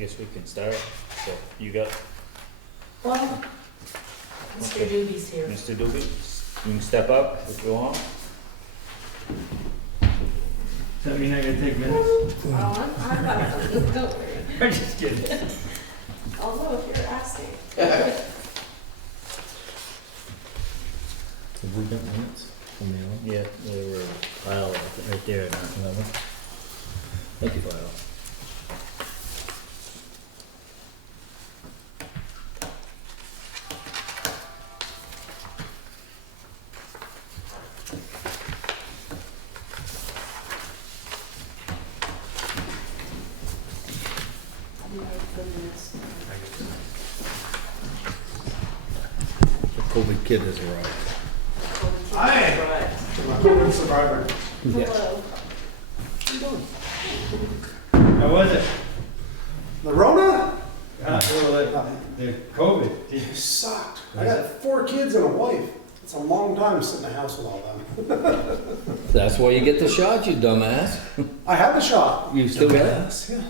guess we can start. So you got Well, Mr. Doobie's here. Mr. Doobie? You can step up if you want. Does that mean I gotta take minutes? Oh, I'm not, don't worry. I'm just kidding. Although if you're asking. Have we got minutes from the other? Yeah, they were pile right there. Another? Thank you, Lyle. The COVID kid has arrived. Hi. I'm a COVID survivor. Hello. How was it? The Rona? The COVID. It sucked. I got 4 kids and a wife. It's a long time sitting in the house with all them. That's why you get the shot, you dumbass. I had the shot. You still got it? Yes, yeah.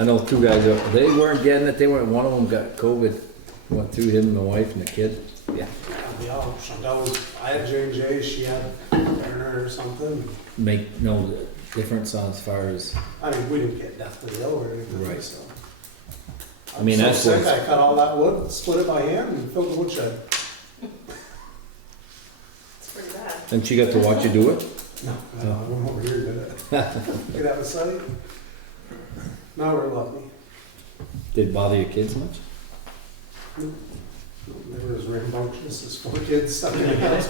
I know 2 guys, they weren't getting it, one of them got COVID. Went through him, the wife and the kid. Yeah. Chantal was, I had J&J, she had Turner or something. Make no difference on as far as, I mean, we didn't get deathly ill or anything, Right. so. I mean, I'm that's so sick, what's- I cut all that wood, split it by hand and filled the woodshed. It's pretty bad. and she got to watch you do it? No, I went over here and did it. Get out of sight. Now we're lucky. Did it bother your kids much? They were as rambunctious as 4 kids stuck in the Did house.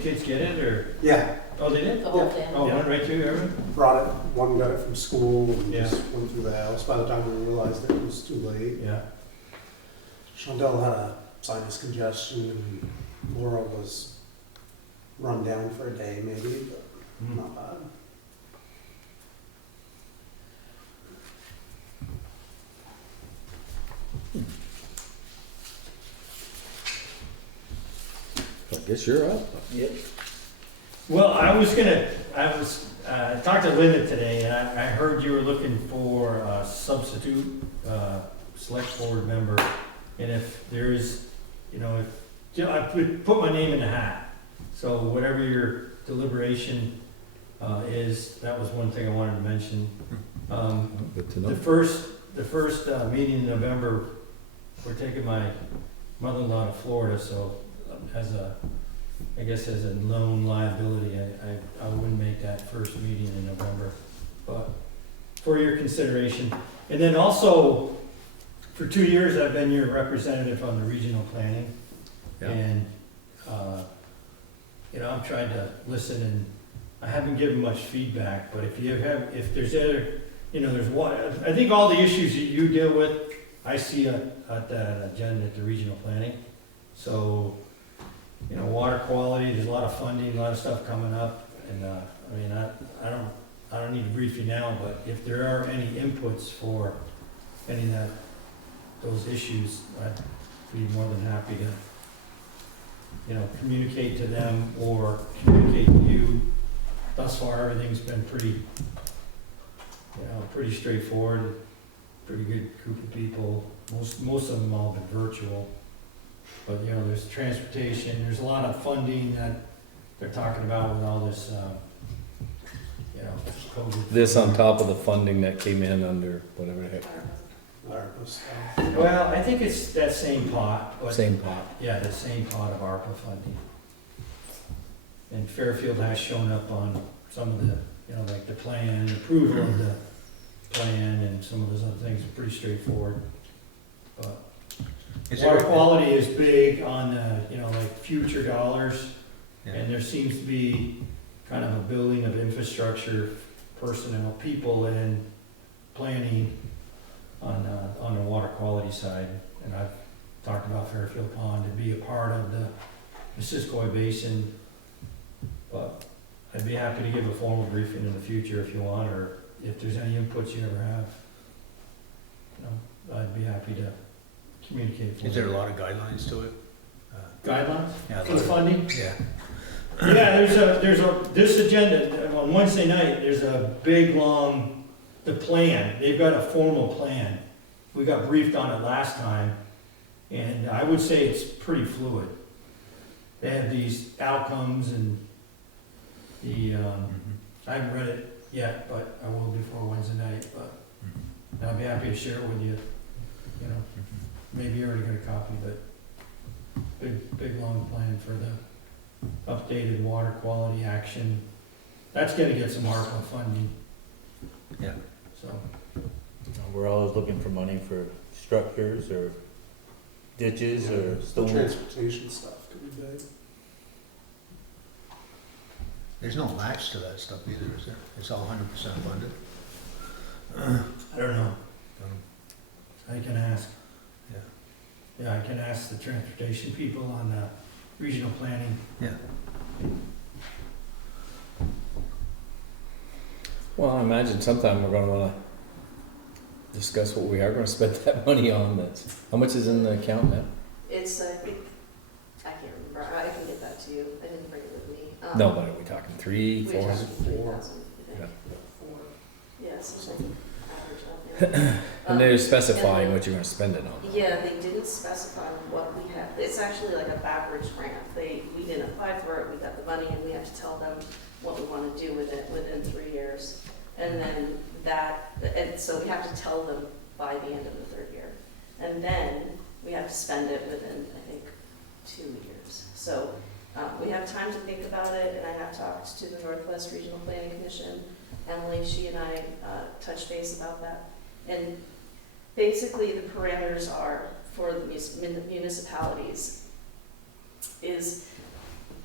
kids get it or? Yeah, Oh, they did? The whole Yeah. family. Oh, went right through everything? brought it, one got it from school and Yeah. just went through the house. By the time we realized it was too late. Yeah. Chantel had a sinus congestion and Laura was run down for a day maybe, but Hmm. not bad. I guess you're up. Yep. Well, I talked to Linda today, and I heard you were looking for a substitute, select board member. And if there's, I put my name in the hat. So whatever your deliberation, is, that was one thing I wanted to mention. Good to The know. first meeting in November, we're taking my mother-in-law to Florida, so I guess as a known liability, I wouldn't make that first meeting in November, but for your consideration. And then also, for 2 years, I've been your representative on the regional planning. Yeah. And, I've tried to listen, and I haven't given much feedback, but if there's other, there's one, I think all the issues that you deal with, I see at that agenda at the regional planning. So, water quality, there's a lot of funding, a lot of stuff coming up, and, I don't need to brief you now, but if there are any inputs for any of those issues, I'd be more than happy to, communicate to them or communicate to you. Thus far, everything's been pretty straightforward, pretty good group of people, most of them all been virtual. But, there's transportation, there's a lot of funding that they're talking about with all this, COVID. This on top of the funding that came in under whatever the heck, ARPA stuff. Well, I think it's that same pot, but. same pot. Yeah, the same pot of ARPA funding. And Fairfield has shown up on some of the, like the plan, approval of the plan, and some of those other things are pretty straightforward. But water quality is big on the, like future dollars, and there seems to be kind of a building of infrastructure, personnel, people, and planning on the water quality side. And I've talked about Fairfield Pond to be a part of the Missisquoi Basin, but I'd be happy to give a formal briefing in the future if you want, or if there's any inputs you ever have. I'd be happy to communicate. Is there a lot of guidelines to it? Guidelines Yeah, for the funding? Yeah. Yeah, this agenda, on Wednesday night, there's a big, long, the plan, they've got a formal plan we got briefed on it last time, and I would say it's pretty fluid. They have these outcomes and the, I haven't read it yet, but I will before Wednesday night, but I'll be happy to share it with you, you know. Maybe you already got a copy, but big long plan for the updated water quality action. That's gonna get some ARPA funding. Yeah. So, We're always looking for money for structures or ditches or The stone. transportation stuff could be big. There's no match to that stuff either, is there? It's all 100% funded. I don't know, I can ask. Yeah. Yeah, I can ask the transportation people on regional planning. Yeah. Well, I imagine sometime we're gonna wanna discuss what we are gonna spend that money on. How much is in the account now? It's, I think, I can't remember, I can get that to you, I didn't bring it with me. No, but are we talking 3, We're 4? talking 3,000, I think. Yeah. Four. Yeah, something average out there. And they're Um, specifying and what you're gonna spend it on. Yeah, they didn't specify what we have. It's actually like a backwards grant. We didn't apply for it, we got the money, and we have to tell them what we want to do with it within 3 years. And then and so we have to tell them by the end of the 3rd year. And then we have to spend it within, I think, 2 years. So we have time to think about it, and I have talked to the Northwest Regional Planning Commission. Emily, she and I touched base about that. And basically, the parameters are for the municipalities is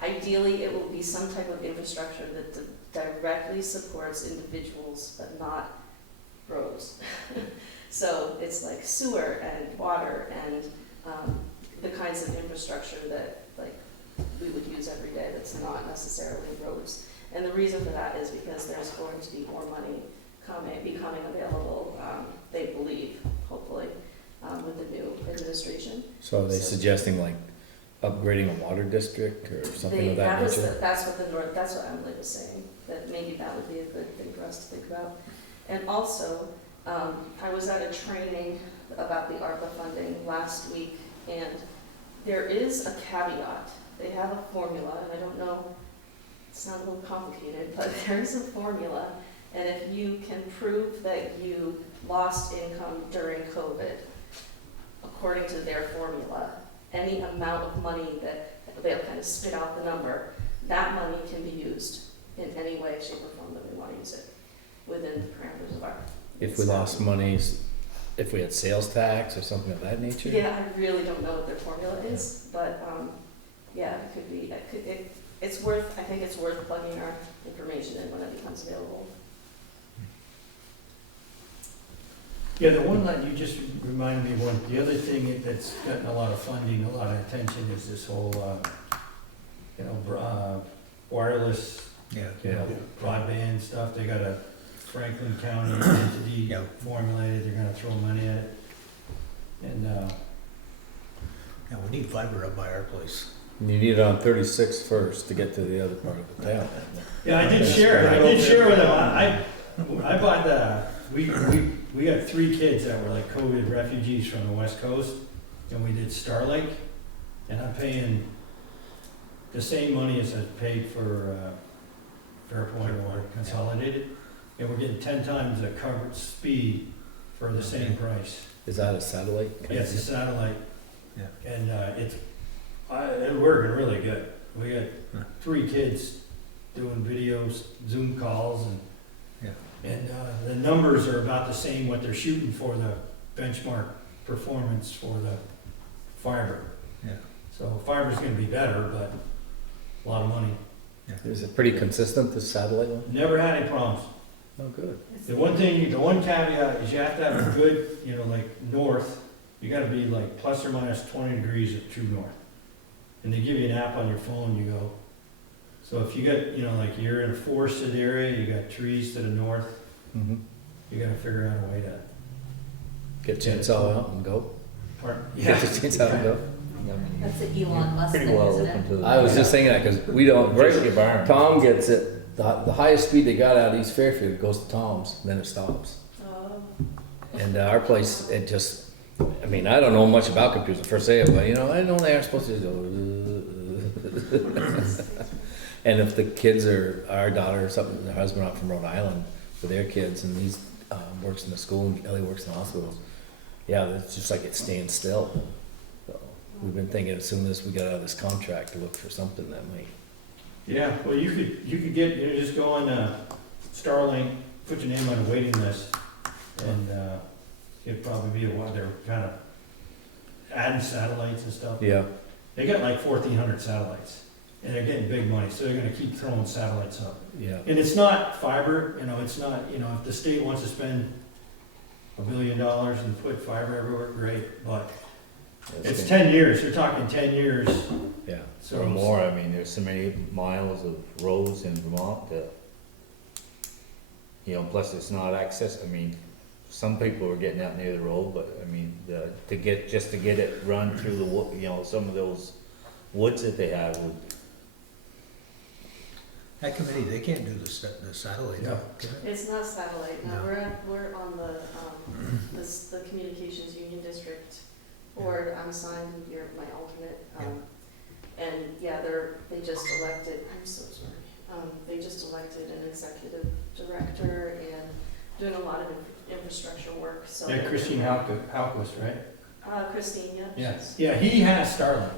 ideally it will be some type of infrastructure that directly supports individuals but not roads. So it's like sewer and water and the kinds of infrastructure that like we would use every day that's not necessarily roads. And the reason for that is because there's going to be more money becoming available, they believe, hopefully, with the new administration. So are they suggesting like upgrading a water district or something of that nature? That's what Emily was saying, that maybe that would be a good thing for us to think about. And also, I was at a training about the ARPA funding last week, and there is a caveat. They have a formula, and I don't know, it's not a little complicated, but there's a formula. And if you can prove that you lost income during COVID, according to their formula, any amount of money that they'll kind of spit out the number, that money can be used in any way, shape, or form that we want to use it within the parameters of our. If we lost money, if we had sales tax or something of that nature? Yeah, I really don't know what their formula is, but yeah, it could be. It's worth. I think it's worth plugging our information in when it becomes available. Yeah, the one that you just reminded me of, one, the other thing that's gotten a lot of funding, a lot of attention is this whole, wireless, Yeah. broadband stuff. They got a Franklin County entity Yeah. formulated, they're gonna throw money at it. And, Yeah, we need fiber up by our place. And you need it on 36 first to get to the other part of the town. yeah, I did share with them, I bought we got 3 kids that were like COVID refugees from the West Coast, and we did Starlink, and I'm paying the same money as I paid for Fairpoint or Consolidated, and we're getting 10 times the coverage speed for the same price. Is that a satellite? Yeah, it's a satellite. Yeah. And it's working really good. We got 3 kids doing videos, Zoom calls, and the numbers are about the same what they're shooting for the benchmark performance for the fiber. Yeah. So fiber's gonna be better, but a lot of money. Is it pretty consistent, this satellite one? Never had any problems. Oh, good. The one caveat is you have to have a good, like north, you gotta be like plus or minus 20 degrees of true north. And they give you an app on your phone, you go. So if you got, like you're in a forested area, you got trees to the north, Mm-hmm. you gotta figure out a way to. Get chainsaw out and go. Yeah. Get the chainsaw out and go. That's the Elon Musk Pretty thing, well isn't open it? to the. I was just thinking that because we don't, Just your barn. Tom gets it, the highest speed they got out of East Fairfield goes to Tom's, and then it stops. Oh. And our place, it just, I mean, I don't know much about computers the first day, but you know, I know they are supposed to go. And if the kids are, our daughter or something, her husband out from Rhode Island for their kids, and he's works in the school, and Ellie works in the hospital. Yeah, it's just like it stands still. So we've been thinking as soon as we get out of this contract to look for something that might. Yeah, well, you could get, you know, just go on Starlink, put your name on a waiting list, and it'd probably be a while. They're kind of adding satellites and stuff. Yeah. They got like 1,400 satellites, and they're getting big money, so they're gonna keep throwing satellites up. Yeah. And it's not fiber, you know, it's not, you know, if the state wants to spend $1 billion and put fiber everywhere, great, but it's 10 years, you're talking 10 years, Yeah. so. Or more, I mean, there's so many miles of roads in Vermont that, you know, plus it's not access, I mean, some people are getting out near the road, but I mean, just to get it run through the wood, you know, some of those woods that they have would. That committee, they can't do the satellite. Yeah. can they? It's not satellite, no, No. we're on the Communications Union District board, I'm assigned, you're my alternate. And yeah, they just elected, I'm so sorry, they just elected an executive director and doing a lot of infrastructure work, so. Yeah, Christine Halquist, right? Christine, yeah. Yeah, she's- yeah, he has Starlink,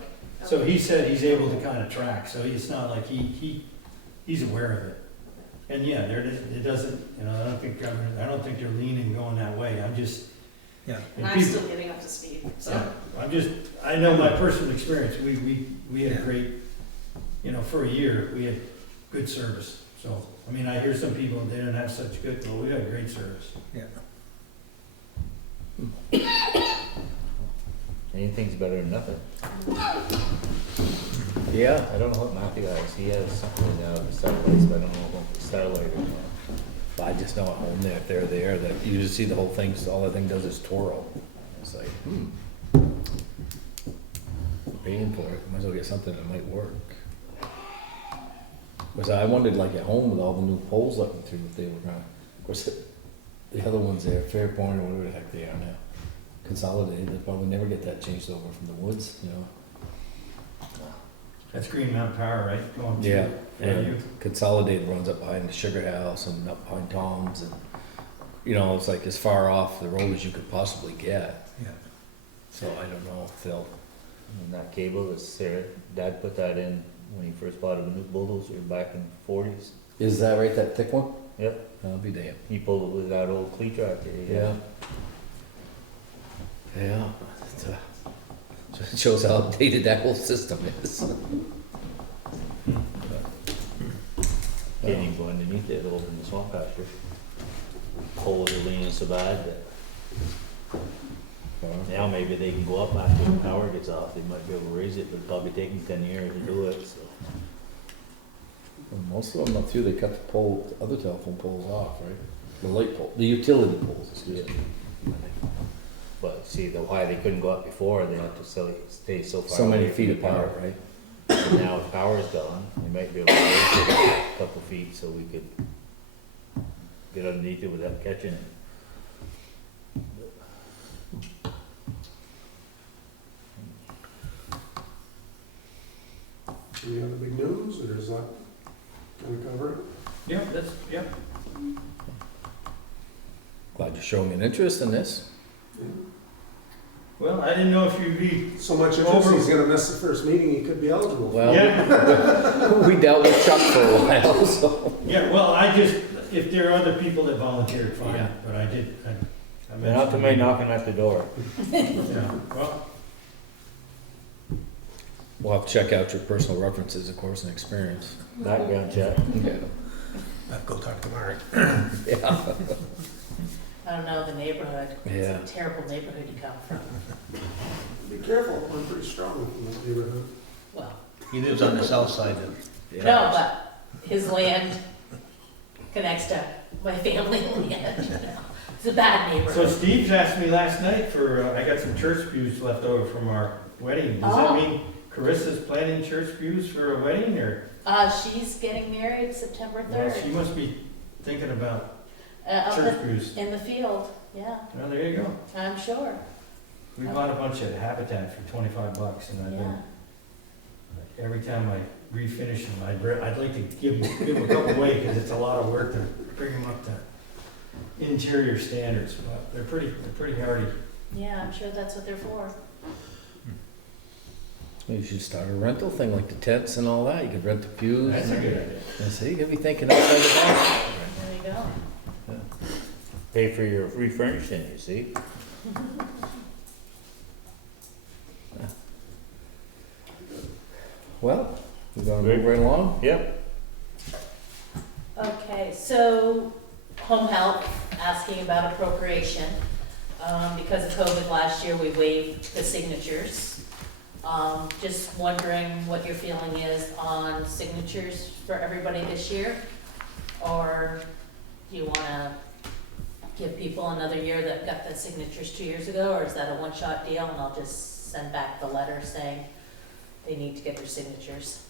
so Okay. he said he's able to kind of track, so it's not like he's aware of it. And yeah, it doesn't, you know, I don't think they're leaning going that way, I'm just. Yeah. And I'm still getting up to speed, so. Yeah, I know my personal experience, we had a Yeah. great, you know, for a year, we had good service, so, I mean, I hear some people, they didn't have such good, but we had great service. Anything's better than nothing. Yeah. I don't know what Matthew has, he has something out of the satellites, but I don't know about the satellite or not. I just know at home that if they're there, that you just see the whole thing, so all that thing does is Toro. It's like, paying for it, might as well get something that might work. Because I wondered, like at home with all the new poles up and through, if they were gonna, of course, the other ones there, Fairpoint or whatever the heck they are now, consolidated, they'll probably never get that changed over from the woods, you know? That's Green Mountain Power, right? Going to- Yeah, Yeah, and Consolidated runs up behind the Sugar House and up behind Tom's, and, you know, it's like as far off the road as you could possibly get. Yeah. So I don't know if they'll, And that cable is Sarah, Dad put that in when he first bought a new bulldozer back in the 40s. is that right, that thick one? Yep, I'll be damned. he pulled it with that old cleat tractor. Yeah. Yeah. It shows how outdated that whole system is. Can't even go underneath it over in the swamp pasture. Poles are leaning so bad that now maybe they can go up after the power gets off, they might be able to raise it, but it'll probably take them 10 years to do it, so. And most of them up through, they cut the pole, the other telephone poles off, right? The light pole, the utility poles, excuse me. But see, why they couldn't go up before, they had to stay so far So many away from feet the power. apart, right? And now the power's gone, they might be able to raise it a couple feet so we could get underneath it without catching it. Any other big news, or is that gonna cover it? Yeah, yeah. Glad you're showing an interest in this. Well, I didn't know if you'd be, So much interest, he's gonna miss the first meeting, he could be eligible. Well, yeah, we dealt with Chuck for a while, so. yeah, well, if there are other people that volunteered, fine, Yeah. but I They're not too many knocking at the door. Yeah, well, We'll have to check out your personal references, of course, and experience. Background check. Yeah. I'll go talk to Mark. Yeah. I don't know the neighborhood. Yeah. It's a terrible neighborhood you come from. Be careful, I'm pretty strong in that neighborhood. Well, He lives on the south side of, no, but his land connects to my family land, you know. It's a bad so neighborhood. Steve's asked me last night I got some church pews left over from our wedding. Does that Oh. mean Carissa's planning church pews for a wedding, or? She's getting married September Well, 3rd. she must be thinking about Up church pews. in the field, yeah, Well, there you go. I'm sure, We bought a bunch of Habitat for $25, and I've yeah. been, every time I refinish them, I'd like to give them a couple away, because it's a lot of work to bring them up to interior standards, but they're pretty hardy. Yeah, I'm sure that's what they're for. You should start a rental thing like the tents and all that. You could rent the pews. That's a good idea. And see, you could be thinking outside the box. There you go. Pay for your refurnishing, you see? Well, we're gonna move right along. Yep. Okay, so home health, asking about appropriation. Because of COVID last year, we waived the signatures. Just wondering what your feeling is on signatures for everybody this year? Or do you wanna give people another year that got the signatures 2 years ago? Or is that a one-shot deal and I'll just send back the letter saying they need to get their signatures?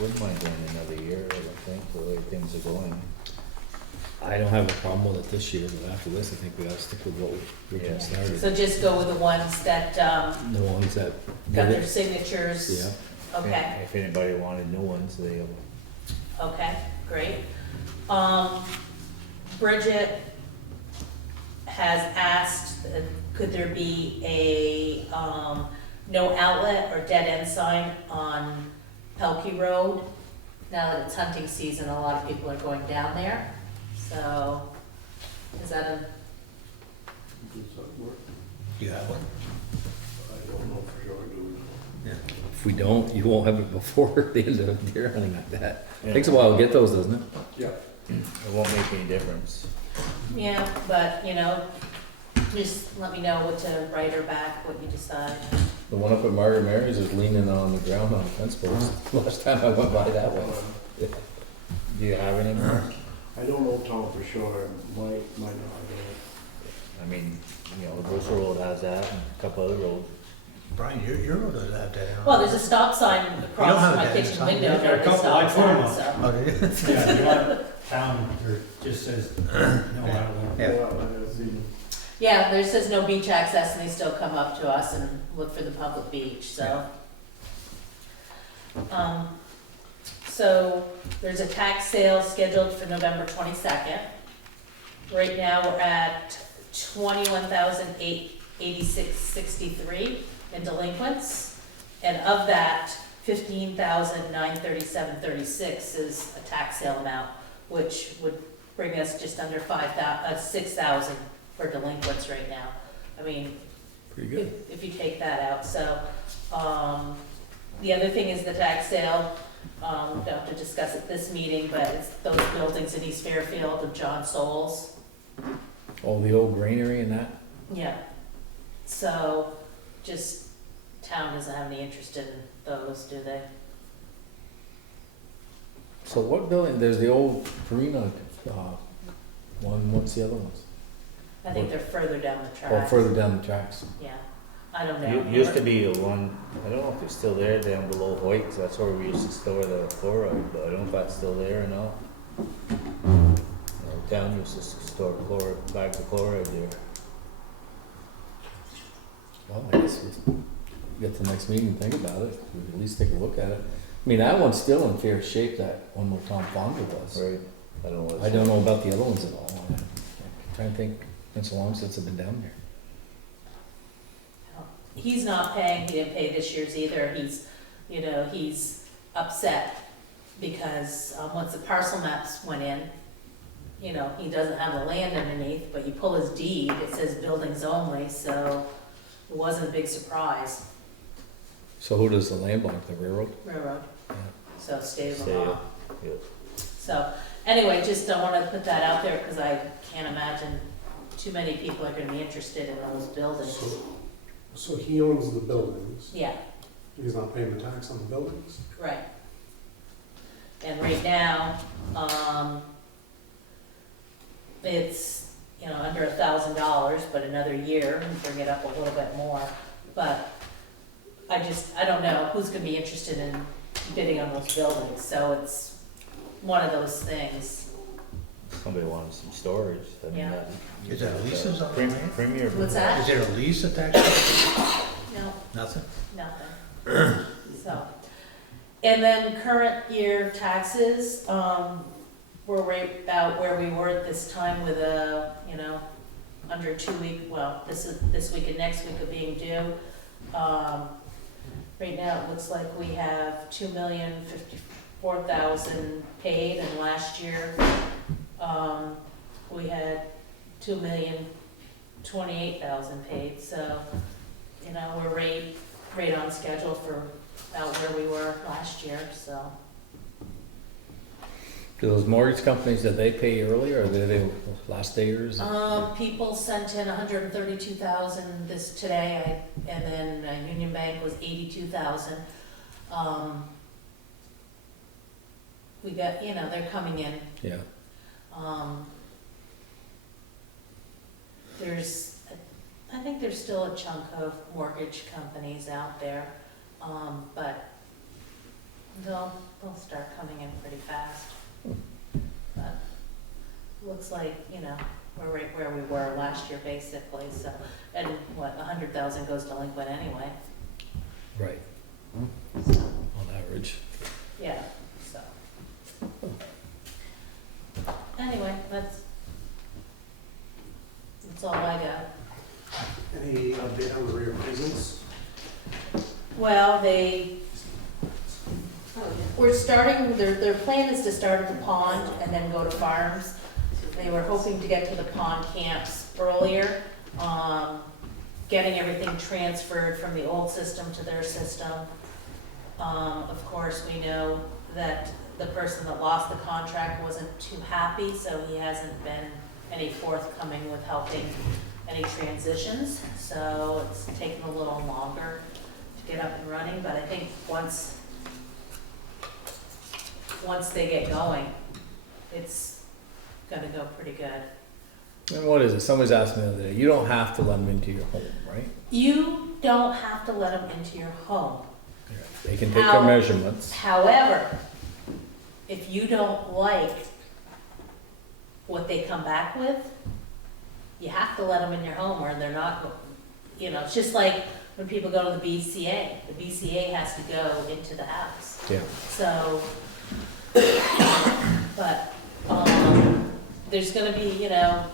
Wouldn't mind doing another year, I don't think, the way things are going. I don't have a problem with it this year, but after this, I think we gotta stick with what we Yeah. started. So just go with the ones that, The ones that got did their it. signatures? Yeah. Okay. If anybody wanted new ones, they, Okay, great. Bridget has asked, could there be a, no outlet or dead end sign on Pelkey Road? Now that it's hunting season, a lot of people are going down there, so is that a, Do you have one? If we don't, you won't have it before the end of deer hunting like that. Takes a while to get those, doesn't it? it won't make any difference. yeah, but, you know, just let me know what to write her back, what you decide. The one up at Margaret Mary's is leaning on the ground on the fence post. Last time I went by that way. Do you have any more? I don't know Tom for sure, might not. I mean, you know, Bristol Road has that, and a couple other roads. Brian, your road doesn't have that on. Well, there's a stop sign have across a my dead kitchen sign. window, There are a there's a couple, I stop put 'em sign, up. so. Oh, did you? Yeah, you want town, or just says, no outlet. Yeah. Yeah, there says no beach access and they still come up to us and look for the public beach, so. So there's a tax sale scheduled for November 22nd. Right now, we're at 21,886.63 in delinquents. And of that, 15,937.36 is a tax sale amount, which would bring us just under 6,000 for delinquents right now. I mean, Pretty good. if you take that out, so, the other thing is the tax sale, don't have to discuss it this meeting, but it's those buildings in East Fairfield of John Soules. Oh, the old granary and that? Yeah, so, just, town doesn't have any interest in those, do they? So what building, there's the old Farina, one, what's the other ones? I think they're further down the Oh, track. further down the tracks. Yeah, I don't know. Used to be a one, I don't know if it's still there down below Hoyt, 'cause that's where we used to store the chloride, but I don't know if that's still there or not. Town used to store bags of chloride there. Well, I guess we'll get to the next meeting and think about it. We can at least take a look at it. I mean, that one's still in fair shape, that one where Tom Fonda was. Right. I don't know what. I don't know about the other ones at all. I'm trying to think, been so long since I've been down there. He's not paying, he didn't pay this year's either, he's upset because, once the parcel maps went in, he doesn't have the land underneath, but you pull his deed, it says buildings only, so it wasn't a big surprise, So who does the land belong to, the railroad? railroad, Yeah. so state of Say Vermont. it. So, anyway, just don't wanna put that out there, cause I can't imagine too many people are gonna be interested in those buildings. So he owns the buildings, Yeah, he's not paying the tax on the buildings? right. And right now, it's, under $1,000, but another year, and bring it up a little bit more. But I don't know who's gonna be interested in bidding on those buildings, so it's one of those things. somebody wanted some storage, I mean, Yeah. that. Is that leases on Prem- land? Premier. What's that? Is there a lease attached to it? No, Nothing? nothing. So, and then current year taxes, we're right about where we were at this time with under 2 week, well, this week and next week of being due. Right now, it looks like we have 2,054,000 paid, and last year, we had 2,028,000 paid, so, we're right on schedule for about where we were last year, so. Do those mortgage companies, that they pay early, or do they last day or is it? People sent in 132,000 today, and then Union Bank was 82,000. We got, they're coming in. Yeah, I think there's still a chunk of mortgage companies out there, but they'll start coming in pretty fast. But looks like, we're right where we were last year basically, so, and 100,000 goes delinquent anyway, right, so, on average. yeah, so. Anyway, that's all I got. Any update on the reappraisals? Well, Oh, yeah. we're starting, their plan is to start at the pond and then go to farms. They were hoping to get to the pond camps earlier, getting everything transferred from the old system to their system. Of course, we know that the person that lost the contract wasn't too happy, so he hasn't been any forthcoming with helping any transitions. So it's taken a little longer to get up and running, but I think once they get going, it's gonna go pretty good. And what is it, somebody's asked me the other day, you don't have to let them into your home, right? You don't have to let them into your home. They can take How- their measurements. However, if you don't like what they come back with, you have to let them in your home or they're not, it's just like when people go to the BCA. The BCA has to go into the house. Yeah. So, but, there's gonna be, they're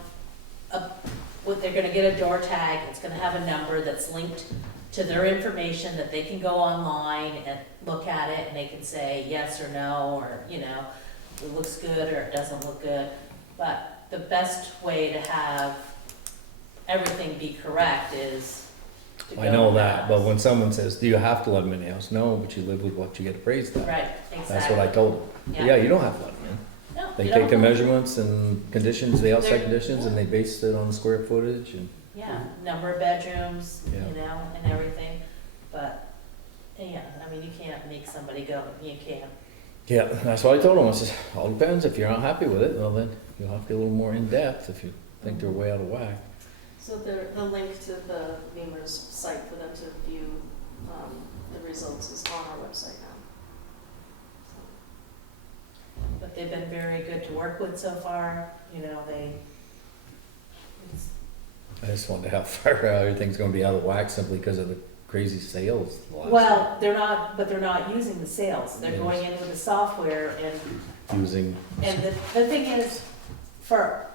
gonna get a door tag, it's gonna have a number that's linked to their information that they can go online and look at it and they can say yes or no, or, it looks good or it doesn't look good. But the best way to have everything be correct is to go I know in the that, but house. when someone says, do you have to let them in the house? No, but you live with what you get appraised at. Right, exactly. That's what I told them. Yeah, you don't have to let them in. No, They you take don't the have- measurements and conditions, the outside They're- conditions, and they base it on square footage and. Yeah, number of bedrooms, Yeah. and everything, but, yeah, I mean, you can't make somebody go, you can't. Yeah, that's what I told them. I said, all depends. If you're not happy with it, well then you'll have to get a little more in depth if you think they're way out of whack. So the link to the MEMR's site for them to view the results is on our website now. But they've been very good to work with so far, it's, I just wanted to have fire out. Everything's gonna be out of whack simply because of the crazy sales. the last- well, they're not using the sales, they're Yes. going in with the software and Using, the thing is, for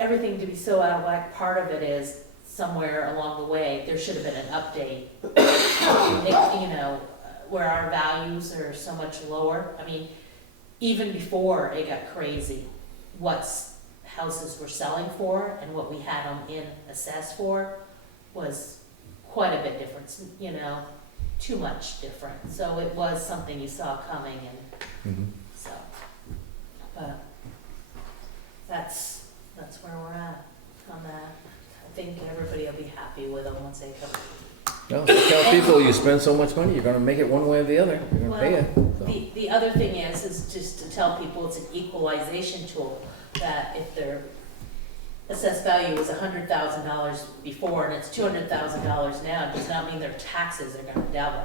everything to be so out of whack, part of it is somewhere along the way, there should have been an update. Where our values are so much lower. I mean, even before it got crazy, what houses were selling for and what we had them in assessed for was quite a bit different, too much different. So it was something you saw coming and mhm. so, but that's where we're at on that. I think everybody will be happy with them once they come. No, tell people you spend so much money, you're gonna make it one way or the other. You're gonna pay it. So. The other thing is just to tell people it's an equalization tool, that if their assessed value was $100,000 before and it's $200,000 now, it does not mean their taxes are gonna double.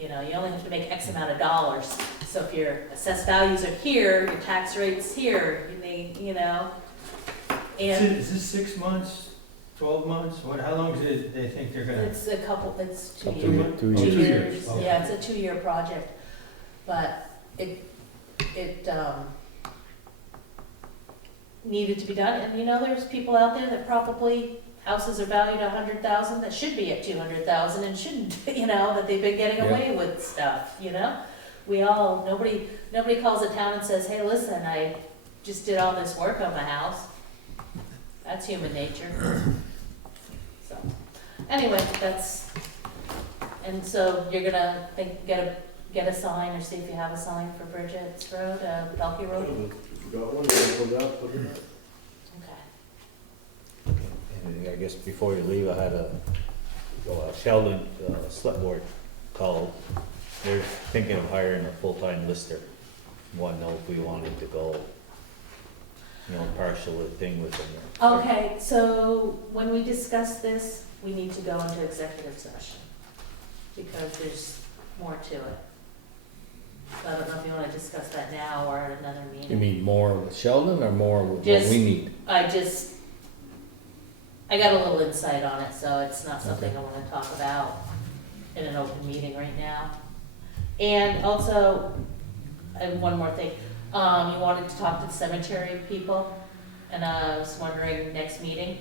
You know, you only have to make X amount of dollars. So if your assessed values are here, your tax rate's here, you may, you know. And Is this 6 months, 12 months? How long is it they think they're gonna? it's it's 2 Couple years. two Oh, years. 2 years. Yeah, Okay. it's a 2-year project, but it needed to be done, and you know, there's people out there that probably, houses are valued 100,000 that should be at 200,000 and shouldn't, you know, that they've been getting Yeah. away with stuff, you know? Nobody calls a town and says, hey, listen, I just did all this work on my house. That's human nature. So, anyway, and so you're gonna get a sign, or see if you have a sign for Bridget's Road, Pelkey Road? If you got one, you can put it up, put it up. Okay. And I guess before you leave, I had a Sheldon Selectboard called. They're thinking of hiring a full-time lister. Want to know if we wanted to go, you know, partial thing with them. Okay, so when we discuss this, we need to go into executive session, because there's more to it. So I don't know if you wanna discuss that now or at another You meeting. mean more with Sheldon or more with what Just- we need? I got a little insight on it, so it's not something I wanna talk about in an open meeting right now. And also, and one more thing, you wanted to talk to the cemetery people, and I was wondering, next meeting,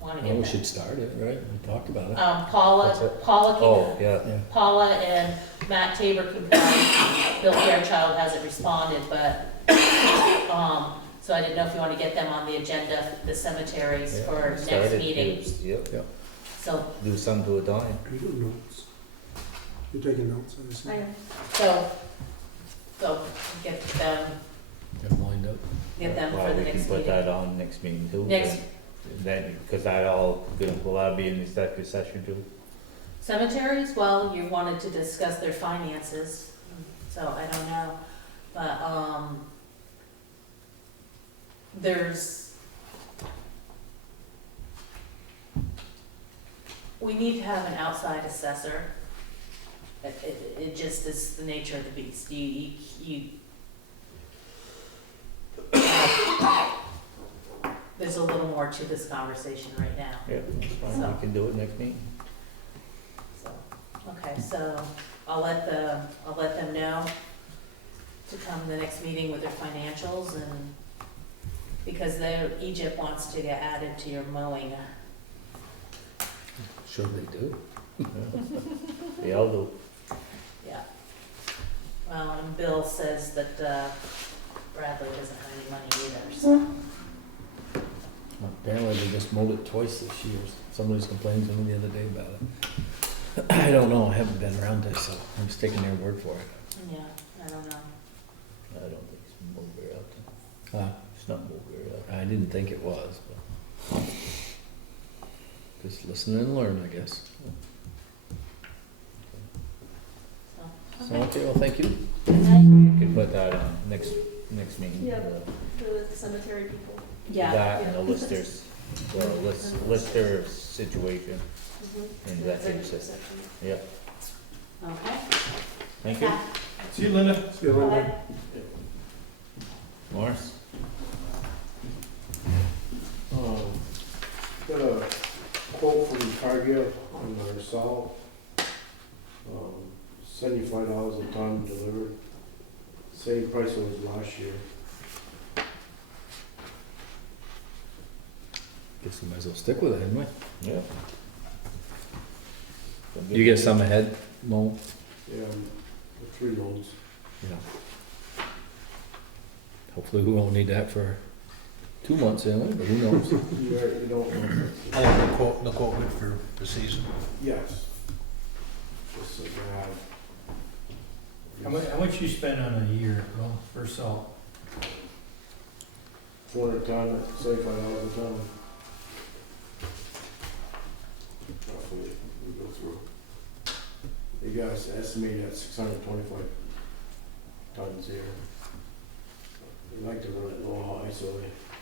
wanna Well, get we that. should start it, right? We talked about it. What's that? Paula Oh, can, yeah. Paula and Matt Tabor can come. Bill Fairchild hasn't responded, but, so I didn't know if you wanna get them on the agenda, the cemeteries Yeah, for we next started, meeting, Yep, so, do some to a dime. Are you doing notes? You're taking notes, I I assume? am. so get them Get them lined up. for Well, the we next can put meeting. that on next meeting too. Next- Then, because that all, will that be in the executive session too? Cemeteries, well, you wanted to discuss their finances, so I don't know, but, we need to have an outside assessor. It just is the nature of the beast, there's a little more to this conversation right now. Yeah, that's fine, So- we can do it next meeting. So, okay, so I'll let them know to come to the next meeting with their financials, and, because Egypt wants to get added to your mowing. Sure they do. Yeah, I'll do. Yeah. Well, and Bill says that, Bradley doesn't have any money either, so. Apparently they just mowed it twice this year. Somebody was complaining to me the other day about it. I don't know, I haven't been around it, so I'm just taking their word for it. Yeah, I don't know. I don't think it's moved very out. It's not moved very out. I didn't think it was, but just listen and learn, I guess. So, So, okay. okay, well, thank you. Good night. You can put that on next meeting. Yeah. The cemetery people. Yeah. That and the listers, lister situation Mhm. in executive session. Yep, Okay. thank you. See you, Linda. See you later. Morris? Got a quote from Target on our salt. $75 a ton delivered. Same price it was last year. Guess we might as well stick with it, hadn't we? Yeah. You get some ahead, Mo? Yeah, the 3 loads. Yeah. Hopefully we won't need that for 2 months anyway, but who knows? You don't know. How long the quote good for the season? Yes. Just so you have. How much you spend on a year, Bill, for salt? 400 ton, $75 a ton. Roughly, we go through. You guys estimated at 625 tons here. They like to run it low high, so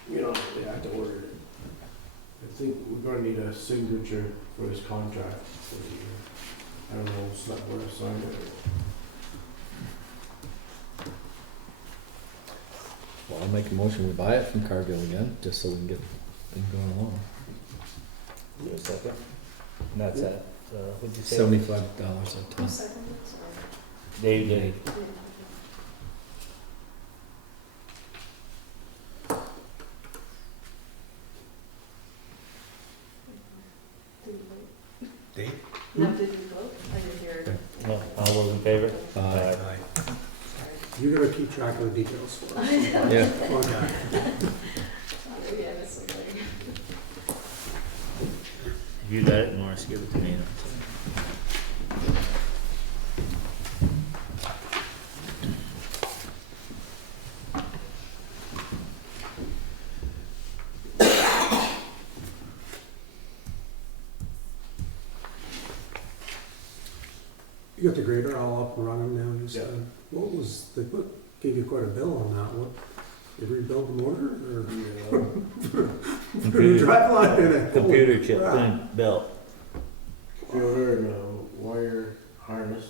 they have to order it. I think we're gonna need a signature for this contract for the year. I don't know, Selectboard signed it. Well, I'll make a motion, we buy it from Cargill again, just so we can get things going along. Do a second? And that's at, what'd you say? $75 a Who ton. seconded it? Sorry. Dave did. Did you vote? Dave? No, did you vote? I didn't hear. No, all those in favor? Aye. Aye. Sorry. You gotta keep track of the details for us. Yeah. Okay. Maybe I missed something. If you got it, Morris, give it to me. You got the grader all up and running now, you said? Yeah. What was, gave you quite a bill on that, what, they rebuild the motor, or? Computer, Drive line in it? computer chip Crap. thing, built. Computer and wire harness.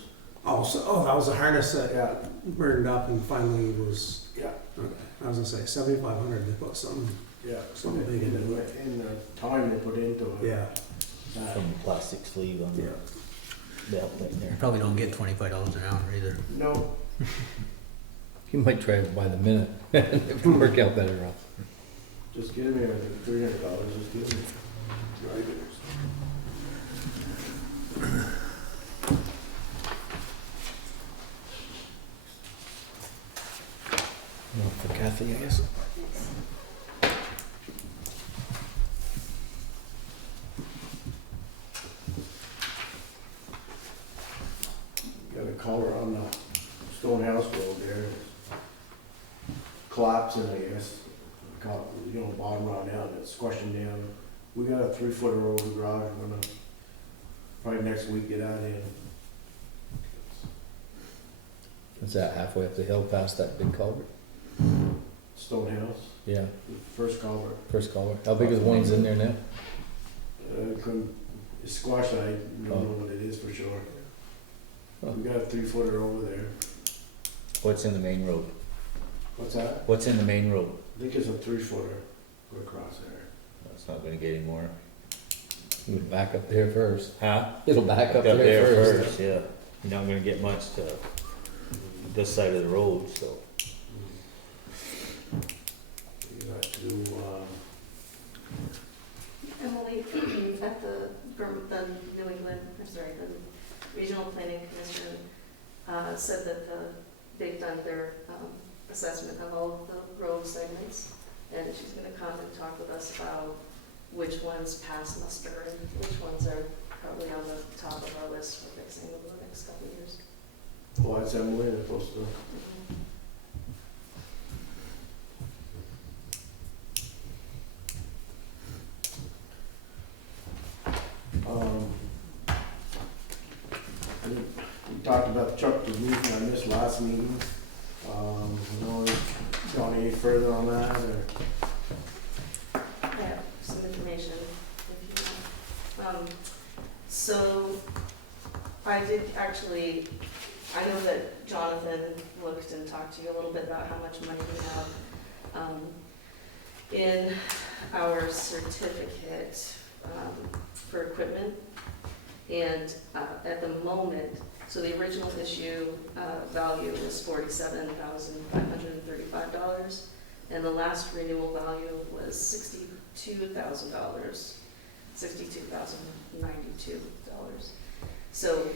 Oh, that was the harness that Yeah, burned up and finally was, yeah, okay, I was gonna say 7,500, they put something, yeah. Something big into it. In the time they put into it. yeah, From the plastic sleeve on yeah. the belt right You there. probably don't get $25 an hour either. No, You might try it by the minute, if it work out better off. just give me $300, just give me. Well, for Kathy, I guess. Got a collar on the Stone House Road there. Collapsing, I guess. Bottom right down, it's squashing down. We got a 3-footer over the garage, we're gonna probably next week get out of here. Is that halfway up the hill past that big culvert? Stone House, Yeah, the first culvert. first culvert. How big is the ones in there now? It's squashed, I don't know what it is for sure. We got a 3-footer over there. What's in the main road? What's that? What's in the main road? I think it's a 3-footer, go across there. That's not gonna get any more. It'll back up there first. Huh? It'll back up there first. Yeah. You're not gonna get much to this side of the road, so. You got to, Emily, at the New England, the Regional Planning Commission, said that they've done their assessment of all of the road segments, and she's gonna come and talk with us about which ones pass muster and which ones are probably on the top of our list for fixing over the next couple of years. well, that's Emily, they're supposed to. We talked about the truck to meeting on this last meeting. We don't gone any further on that, or? I have some information if you want. So I did actually, I know that Jonathan looked and talked to you a little bit about how much money we have in our certificate for equipment. And at the moment, so the original issue value was $47,535, and the last renewal value was $62,000, $62,092. So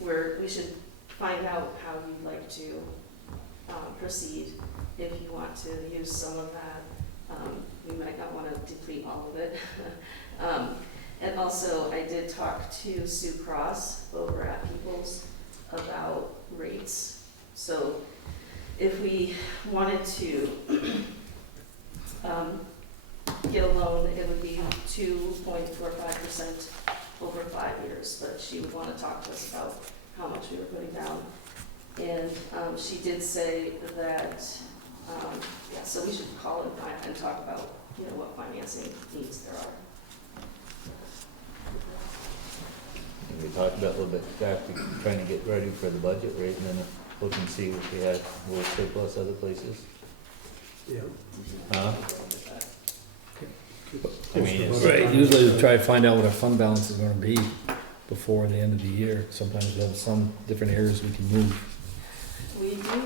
we should find out how you'd like to proceed. If you want to use some of that, you might not want to deplete all of it. And also, I did talk to Sue Cross over at Peoples about rates. So if we wanted to get a loan, it would be 2.45% over 5 years, but she would want to talk to us about how much we were putting down. And she did say that, yeah, so we should call and talk about, what financing needs there are. We talked about a little bit, after trying to get ready for the budget rate, and then look and see what we had, more surplus other places. Yeah. Huh? I mean, it's- Right, usually we try to find out what our fund balance is gonna be before the end of the year. Sometimes we have some different areas we can move. We do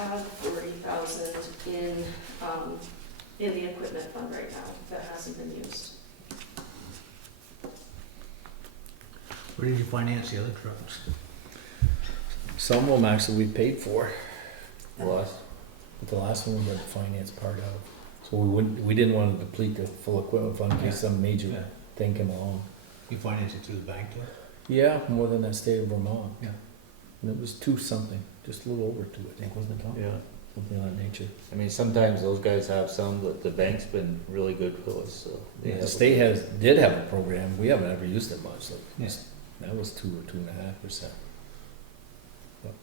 have 40,000 in the equipment fund right now that hasn't been used. Where did you finance the other trucks? Some of them actually we paid for, Lost. but the last one we had the finance part of. So we didn't want to deplete the full equipment fund in case some major Yeah. thing came along. You financed it through the bank too? Yeah, more than that state of Vermont. Yeah. And it was 2 something, just a little over 2, I think, wasn't it, Tom? Yeah. Something of that nature. I mean, sometimes those guys have some, but the bank's been really good for us, so. they Yeah, the have- state did have a program, we haven't ever used it much, like, Yeah. that was 2 or 2.5%. But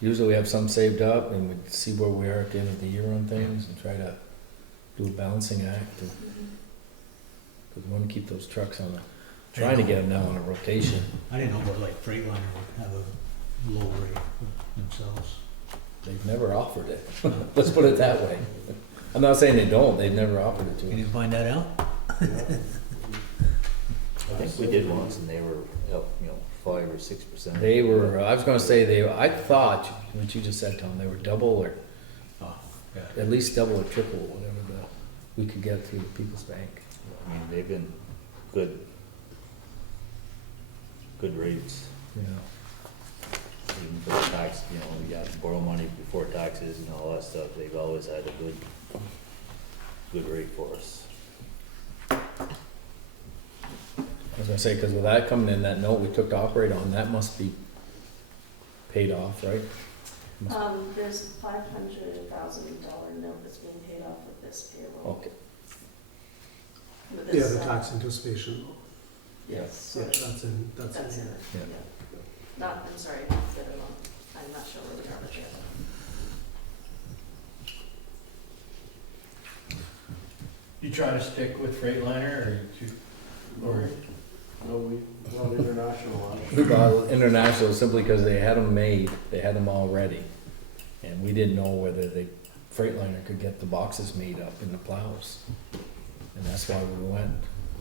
usually we have some saved up and we see where we are at the end of the year on things and try to do a balancing act. And, cause we wanna keep those trucks on trying to get them now on a rotation. I didn't know about like Freightliner would have a low rate themselves. They've never offered it, let's put it that way. I'm not saying they don't, they've never offered it to Can us. you find that out? I think we did once, and they were up, 5 or 6%. They were, I was gonna say I thought, what you just said, Tom, they were double or Oh, yeah. at least double or triple, whatever we could get through the People's Bank. I mean, they've been good rates, Yeah. even for the tax, we got to borrow money before taxes and all that stuff, they've always had a good rate for us. I was gonna say, cause with that coming in, that note we took to operate on, that must be paid off, right? There's a $500,000 note that's being paid off with this payroll. Okay, With Yeah, this, the tax anticipation, Yes, yeah, sorry, that's that's in in here. it, Yeah. yeah. Not, I'm sorry, not the other one, I'm not sure where we are with it. You try to stick with Freightliner or No, we, well, international one. we bought International simply because they had them made, they had them all ready. And we didn't know whether the Freightliner could get the boxes made up in the plows. And that's why we went,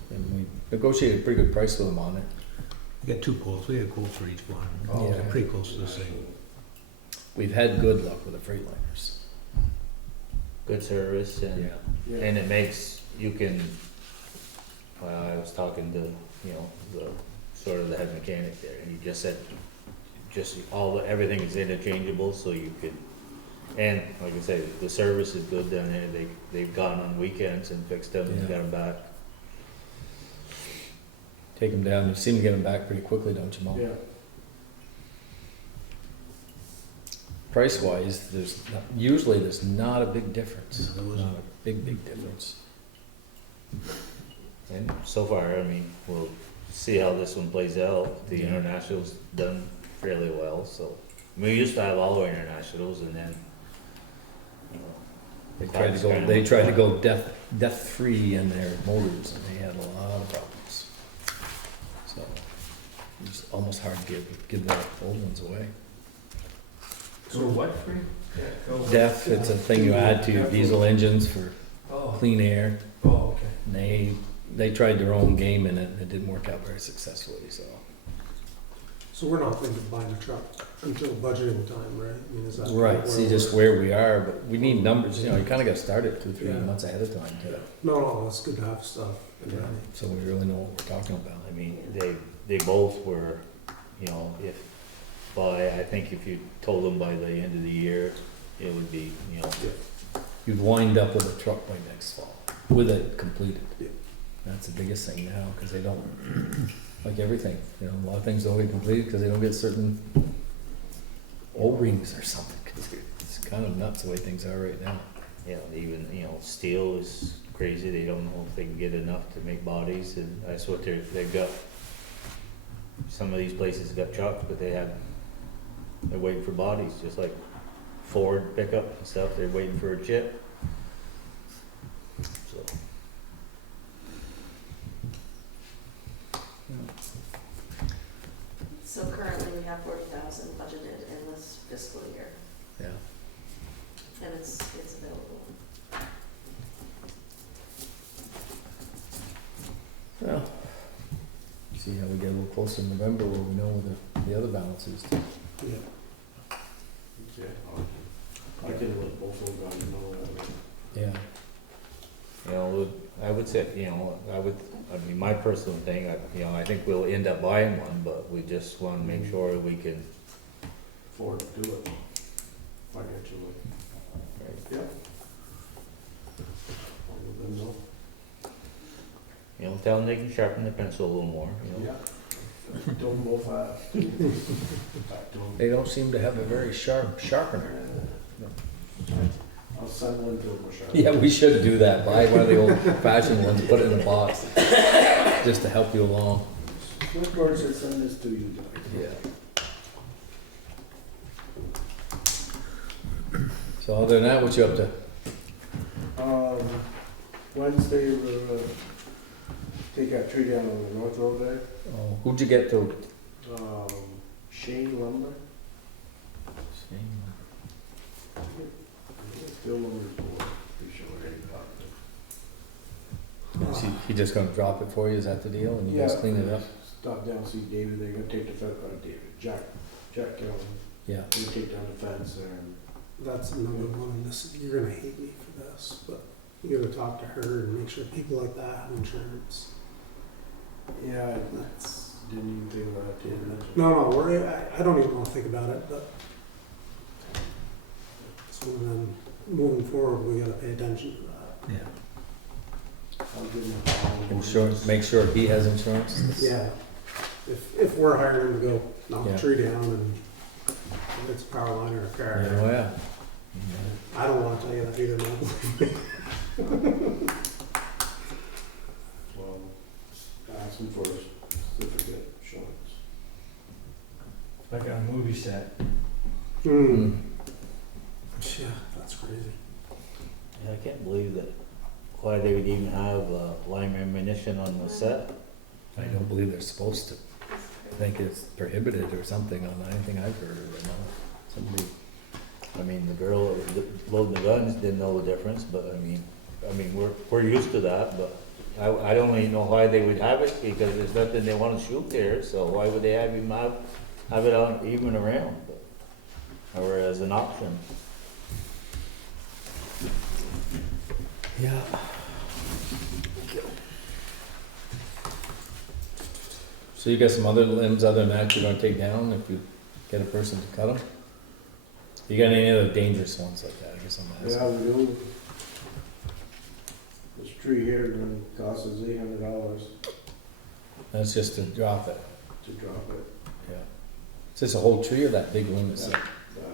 and we negotiated a pretty good price with them on it. We got 2 quotes, we had quotes for each one. Oh, They're okay. pretty close to the same. We've had good luck with the Freightliners. Good service, and Yeah. Yeah. And it makes, I was talking to, the the head mechanic there, and he just said, everything is interchangeable, so you could, and like I say, the service is good down there, they've gone on weekends and fixed them and Yeah. got them back. Take them down, you seem to get them back pretty quickly, don't you, Mo? Yeah, Price wise, usually there's not a big difference. No, there wasn't. Not a big difference. And so far, I mean, we'll see how this one plays out, the Yeah. international's done fairly well, so. We used to have all our internationals, and then, They tried to go death-free in their motors, and they had a lot of problems. So, it's almost hard to give the old ones away. so what free? Death, it's a thing you add to your diesel engines for Oh, clean air. oh, okay. And they tried their own game in it, and it didn't work out very successfully, so. So we're not thinking of buying a truck until budgeting time, right? I mean, is that? Right, where see just we're- where we are, but we need numbers, you kinda gotta start it 2-3 Yeah. months ahead of time to, No, it's good to have stuff. yeah, so we really know what we're talking about. I mean, they both were, I think if you told them by the end of the year, it would be, You'd wind up with a truck by next fall, with it completed. Yeah. That's the biggest thing now, cause they don't, like everything, a lot of things don't get completed, cause they don't get certain O-rings or something, cause it's kind of nuts the way things are right now. even, steel is crazy, they don't know if they can get enough to make bodies, and that's what they've got. Some of these places got trucks, but they're waiting for bodies, just like Ford pickup and stuff, they're waiting for a chip. So, So currently, we have 40,000 budgeted in this fiscal year, Yeah. and it's available. Well, see how we get a little closer in November where we know where the other balance is. Yeah. Yeah, I can let both of them guys know that. Yeah. You know, I would say, you know, I mean, my personal thing, you know, I think we'll end up buying one, but we just wanna make sure we can, Afford to do it financially. right, Yeah. I'll let them know. you know, tell them they can sharpen their pencil a little more, you know? Yeah. Told them both fast. Back to 'em. They don't seem to have a very sharp sharpener. I'll send one to them. Yeah, we should do that. Buy one of the old fashioned ones, put it in a box, just to help you along. Select said send this to you, Doug. Yeah. So other than that, what you up to? Wednesday, we're gonna take that tree down on the North Road there. Oh, who'd you get to? Shane Lumber. Still Lumber's board, pretty sure they got it. He just gonna drop it for you? Is that the deal? And you just clean it up? Stop down, see David, they're gonna take the fence, Jack Kelly, Yeah. they take down the fence there and. That's another one, and this, you're gonna hate me for this, but you gotta talk to her and make sure people like that have insurance. Yeah, That's, didn't even think about it, didn't mention. no, I don't even wanna think about it, but it's one of them, moving forward, we gotta pay attention to that. Yeah. I'll give him a call. Insurance, make sure he has insurance? Yeah, if we're hiring him to go knock Yeah. a tree down and it's a power line or a car, Yeah, oh yeah. I don't wanna tell you that either, no. Well, ask him for a certificate insurance. Like on a movie set. Hmm. Yeah, that's crazy. Yeah, I can't believe that, why they would even have, lime ammunition on the set. I don't believe they're supposed to. I think it's prohibited or something on anything I've heard of it now. Somebody, I mean, the girl that was loading the guns didn't know the difference, but I mean, we're used to that, but I don't even know why they would have it, because there's nothing they wanna shoot there, so why would they have it out even around, or as an option? yeah. So you got some other limbs other than that you're gonna take down if you get a person to cut them? You got any other dangerous ones like that, I guess I'm asking? Yeah, we do. This tree here is gonna cost us $800 That's just to drop it, to drop it. yeah. Is this a whole tree or that big limb is The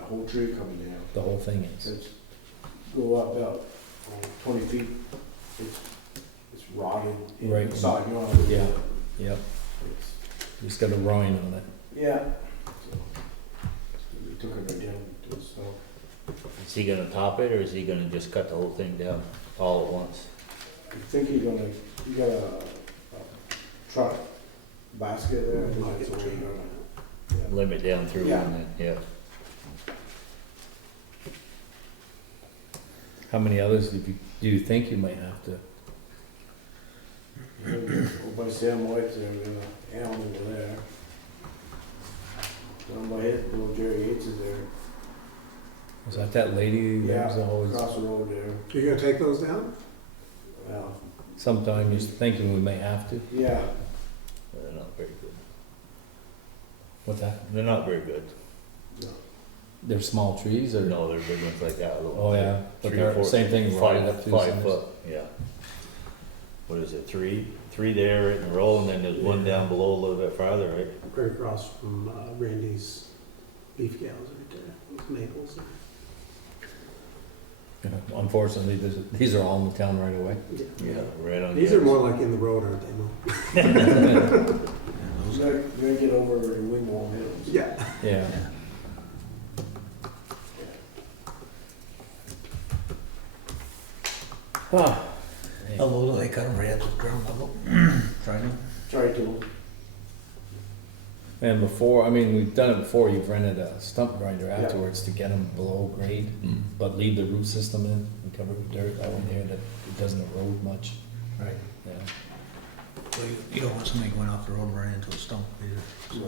whole tree coming down. the whole thing is? It's go up about 20 feet. It's rotted Right. inside, you know. Yeah. Yep, It's, just got a groin on it. yeah. So, we took it right down to the snow. Is he gonna top it, or is he gonna just cut the whole thing down all at once? I think he got a truck basket there. I think that's the way you're gonna. Yeah. Limit down through Yeah. and then, yeah. How many others do you think you might have to? Over by Sam White's there, we got an elm over there. Down by his, little Jerry Yates is there. Was that lady that was Yeah, always, across the road there. You gonna take those down? Well, sometime you're thinking we may have to? yeah, They're not very good. What's that? They're not very good. no. They're small trees or? No, they're big ones like that. little- Oh, yeah, but 3 they're or 4 same thing, rotted up through 5 some- foot, yeah. What is it, three there in a row, and then there's one down below a little bit farther, right? Right across from Randy's beef cows right there, those maples. Yeah, unfortunately, these are all in the town right away. Yeah, right on. These the are more edge. like in the road, aren't they, Mo? You're gonna get over your wingwall hills. Yeah. Yeah. Ah, How low do they cut them right at the ground level? Try to. Try to. And before, I mean, we've done it before, you've rented a stump grinder Yeah. afterwards to get them below grade, but leave the root system in and cover it with dirt that way there, that it doesn't erode much, Right. yeah. Well, you don't want something going off the road and running into a stump either.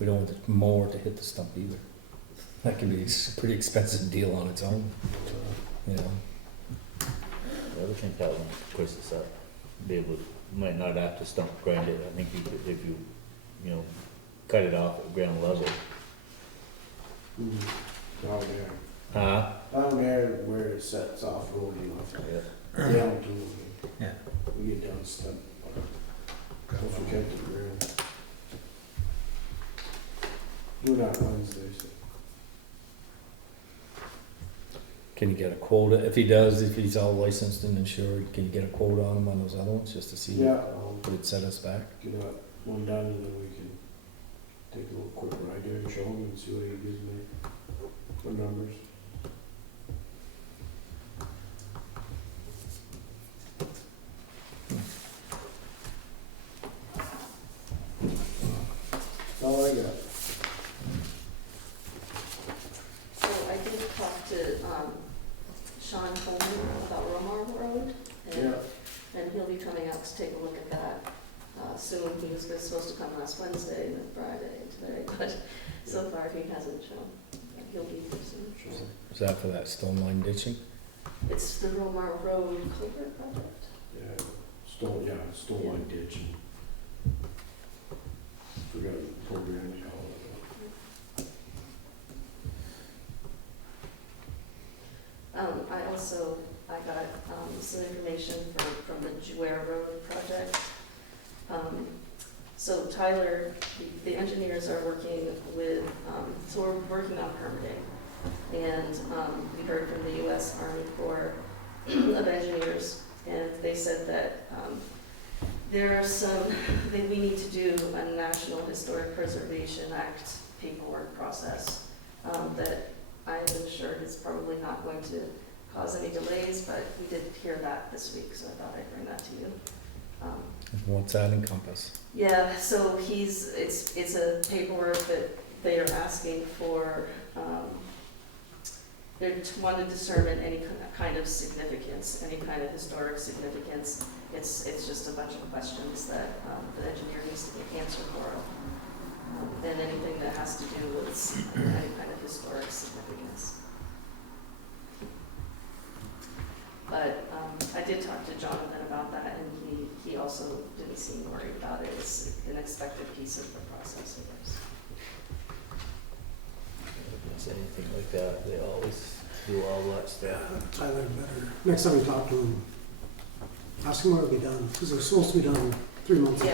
We don't want the mower to hit the stump either. That can be a pretty expensive deal on its own, you know. I would think that one twists us up, be able, might not have to stump grind it, I think you could, if you know, cut it off at ground level. Down there. Down there where it sets off rolling off. Yeah. Down to, Yeah. we get down step. Don't forget the ground. Do that Wednesday, so. Can you get a quote, if he does, if he's all licensed and insured, can you get a quote on him on those other ones, just to see? Yeah, I'll Would it set us back? get that one done and then we can take a little quick ride there and show him and see what he gives me for numbers. That's all I got. So I did talk to, Sean Coleman about Romar Road, and, and he'll be coming out to take a look at that, soon. He was supposed to come last Wednesday and Friday and today, but so far he hasn't shown. But he'll be here soon. Is that for that stone line ditching? It's the Romar Road culvert project. Yeah, stone line ditch and forgot the program they call it. I got, some information from the Juare Road project. So Tyler, the engineers are working with, so we're working on permitting. And, we heard from the US Army Corps of Engineers, and they said that, there are some, we need to do a National Historic Preservation Act paperwork process, that I am assured is probably not going to cause any delays, but we did hear that this week, so I thought I'd bring that to you. What's that encompass? Yeah, so it's a paperwork that they are asking for, they want to determine any kind of significance, any kind of historic significance. It's just a bunch of questions that the engineer needs to answer for, and anything that has to do with any kind of historic significance. But I did talk to Jonathan about that, and he also didn't seem worried about it. It's an expected piece of the process, I guess. If it's anything like that, they always do all that stuff. Tyler better, next time you talk to him, ask him when it'll be done, because it was supposed to be done 3 months ago.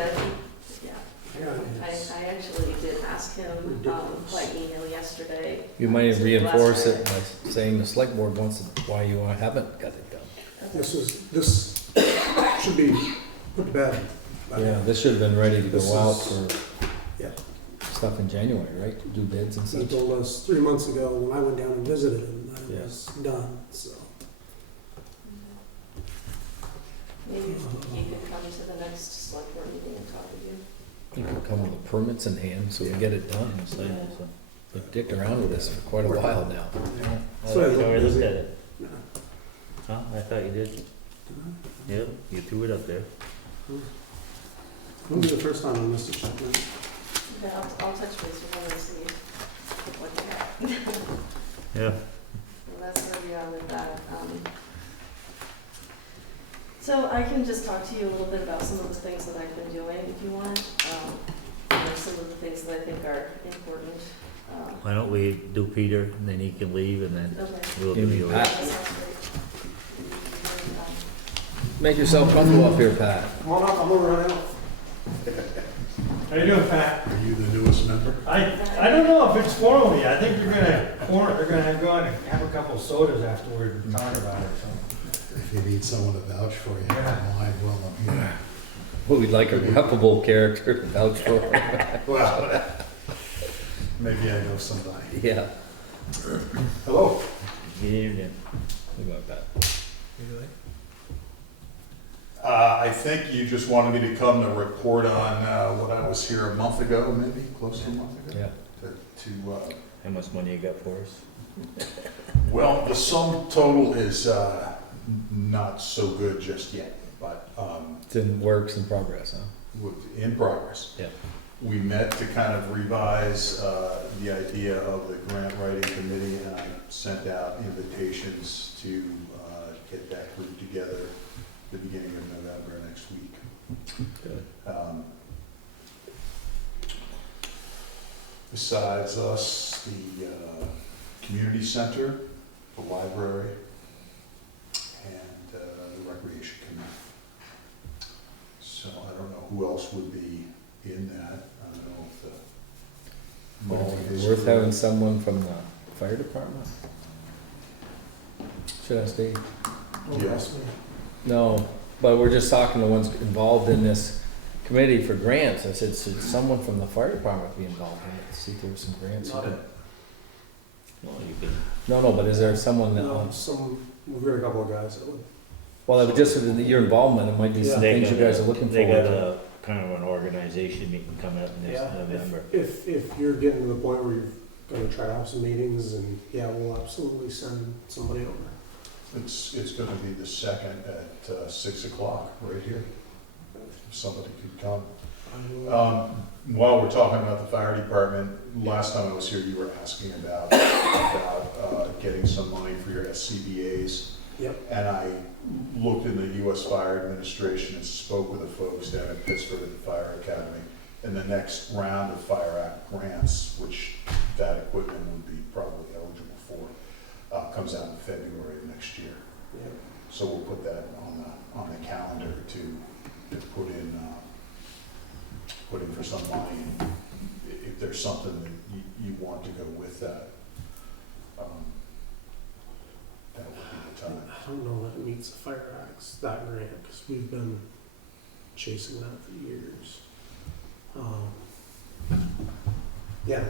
Yeah, Yeah, I actually did ask him by email yesterday. You might So reinforce last it by saying the select board wants it, why you haven't got it done. This should be put to bed. by Yeah, now. this should have been ready to This go out is- for Yeah. stuff in January, right? To do bids and He such. told us 3 months ago when I went down and visited him that Yeah. it was done, so. Maybe he could come to the next select board meeting and talk with you. You could come with the permits in hand so we can get it done. So, so- We've dicked around with this for quite a while now. I So I looked already looked busy. at it. Yeah. Huh? I thought you did. Yep, you threw it up there. Won't be the first time I missed a check, man. Yeah, I'll touch base with him and see what he got. Yeah. And that's where we are with that. So I can just talk to you a little bit about some of the things that I've been doing, if you want. Some of the things that I think are important. Why don't we do Peter, and then he can leave, and then Okay. we'll do yours. That sounds great. Make yourself comfortable up here, Pat. Come on up, I'm over right now. How you doing, Pat? Are you the newest member? I don't know if it's formally, I think they're gonna go on and have a couple sodas afterward and talk about it, so. If you need someone to vouch for you, Yeah. why, well, I'm here. Well, we'd like a reputable character to vouch for. Well, maybe I know somebody. Yeah. Hello. Get in there. Think about that. I think you just wanted me to come to report on what I was here a month ago, maybe, close to a month ago. Yeah. How much money you got for us? Well, the sum total is not so good just yet, but It's in works in progress, huh? in progress. Yeah. We met to kind of revise the idea of the grant writing committee, and I sent out invitations to get that group together the beginning of November next week. Good. Besides us, the community center, the library, and the recreation committee. So I don't know who else would be in that. I don't know if the. Would it be worth having someone from the fire department? Should I stay? Yes. No, but we're just talking to ones involved in this committee for grants. I said, should someone from the fire department be involved in it? See if there were some grants. Not it. Well, you can, No, but is there someone that, No, we've got a couple of guys that would. well, it would just, your involvement, it might be some they things you got guys a- are looking they forward got to. a kind of an organization meeting coming up next Yeah, November. if you're getting to the point where you're gonna try to have some meetings, and yeah, we'll absolutely send somebody over. It's gonna be the second at 6 o'clock, right here. If somebody could come. While we're talking about the fire department, last time I was here, you were asking about getting some money for your SCBA's. Yep. And I looked in the US Fire Administration and spoke with the folks down at Pittsburgh at the Fire Academy. And the next round of Fire Act grants, which that equipment would be probably eligible for, comes out in February of next year. Yep. So we'll put that on the calendar to put in for some money. And if there's something that you want to go with that, that would be the time. I don't know that it meets the fire acts, that grant, because we've been chasing that for years. Yeah.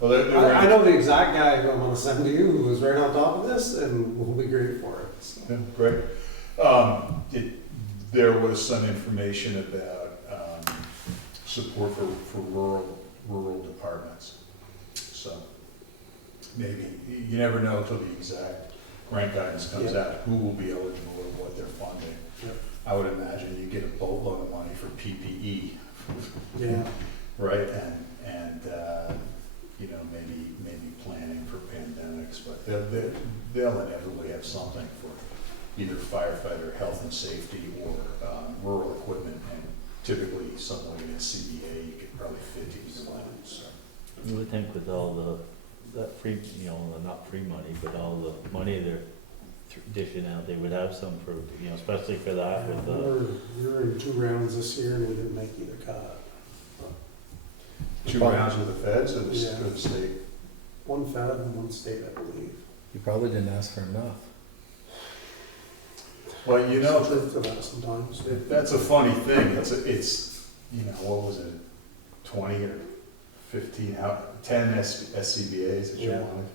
Well, they were- I know the exact guy who I'm gonna send to you, who was right on top of this, and will be great for it, so. Yeah, great. There was some information about support for rural departments. So maybe, you never know until the exact grant guidance comes Yeah. out, who will be eligible or what they're funding. Yep. I would imagine you get a boatload of money for PPE, Yeah. right? And you know, maybe planning for pandemics, but they'll inevitably have something for either firefighter, health and safety, or rural equipment, and typically somewhere in CBA, you could probably fit either one, so. You would think with all that free, not free money, but all the money they're dishing out, they would have some for, especially for that with We were in 2 rounds this year, and we didn't make either cut. 2 rounds with the feds or Yeah. the state? 1 fed and 1 state, I believe. You probably didn't ask for enough. Well, There's truth to that sometimes. that's a funny thing, it's, what was it, 20 or 15, 10 SCBA's that you Yeah. wanted?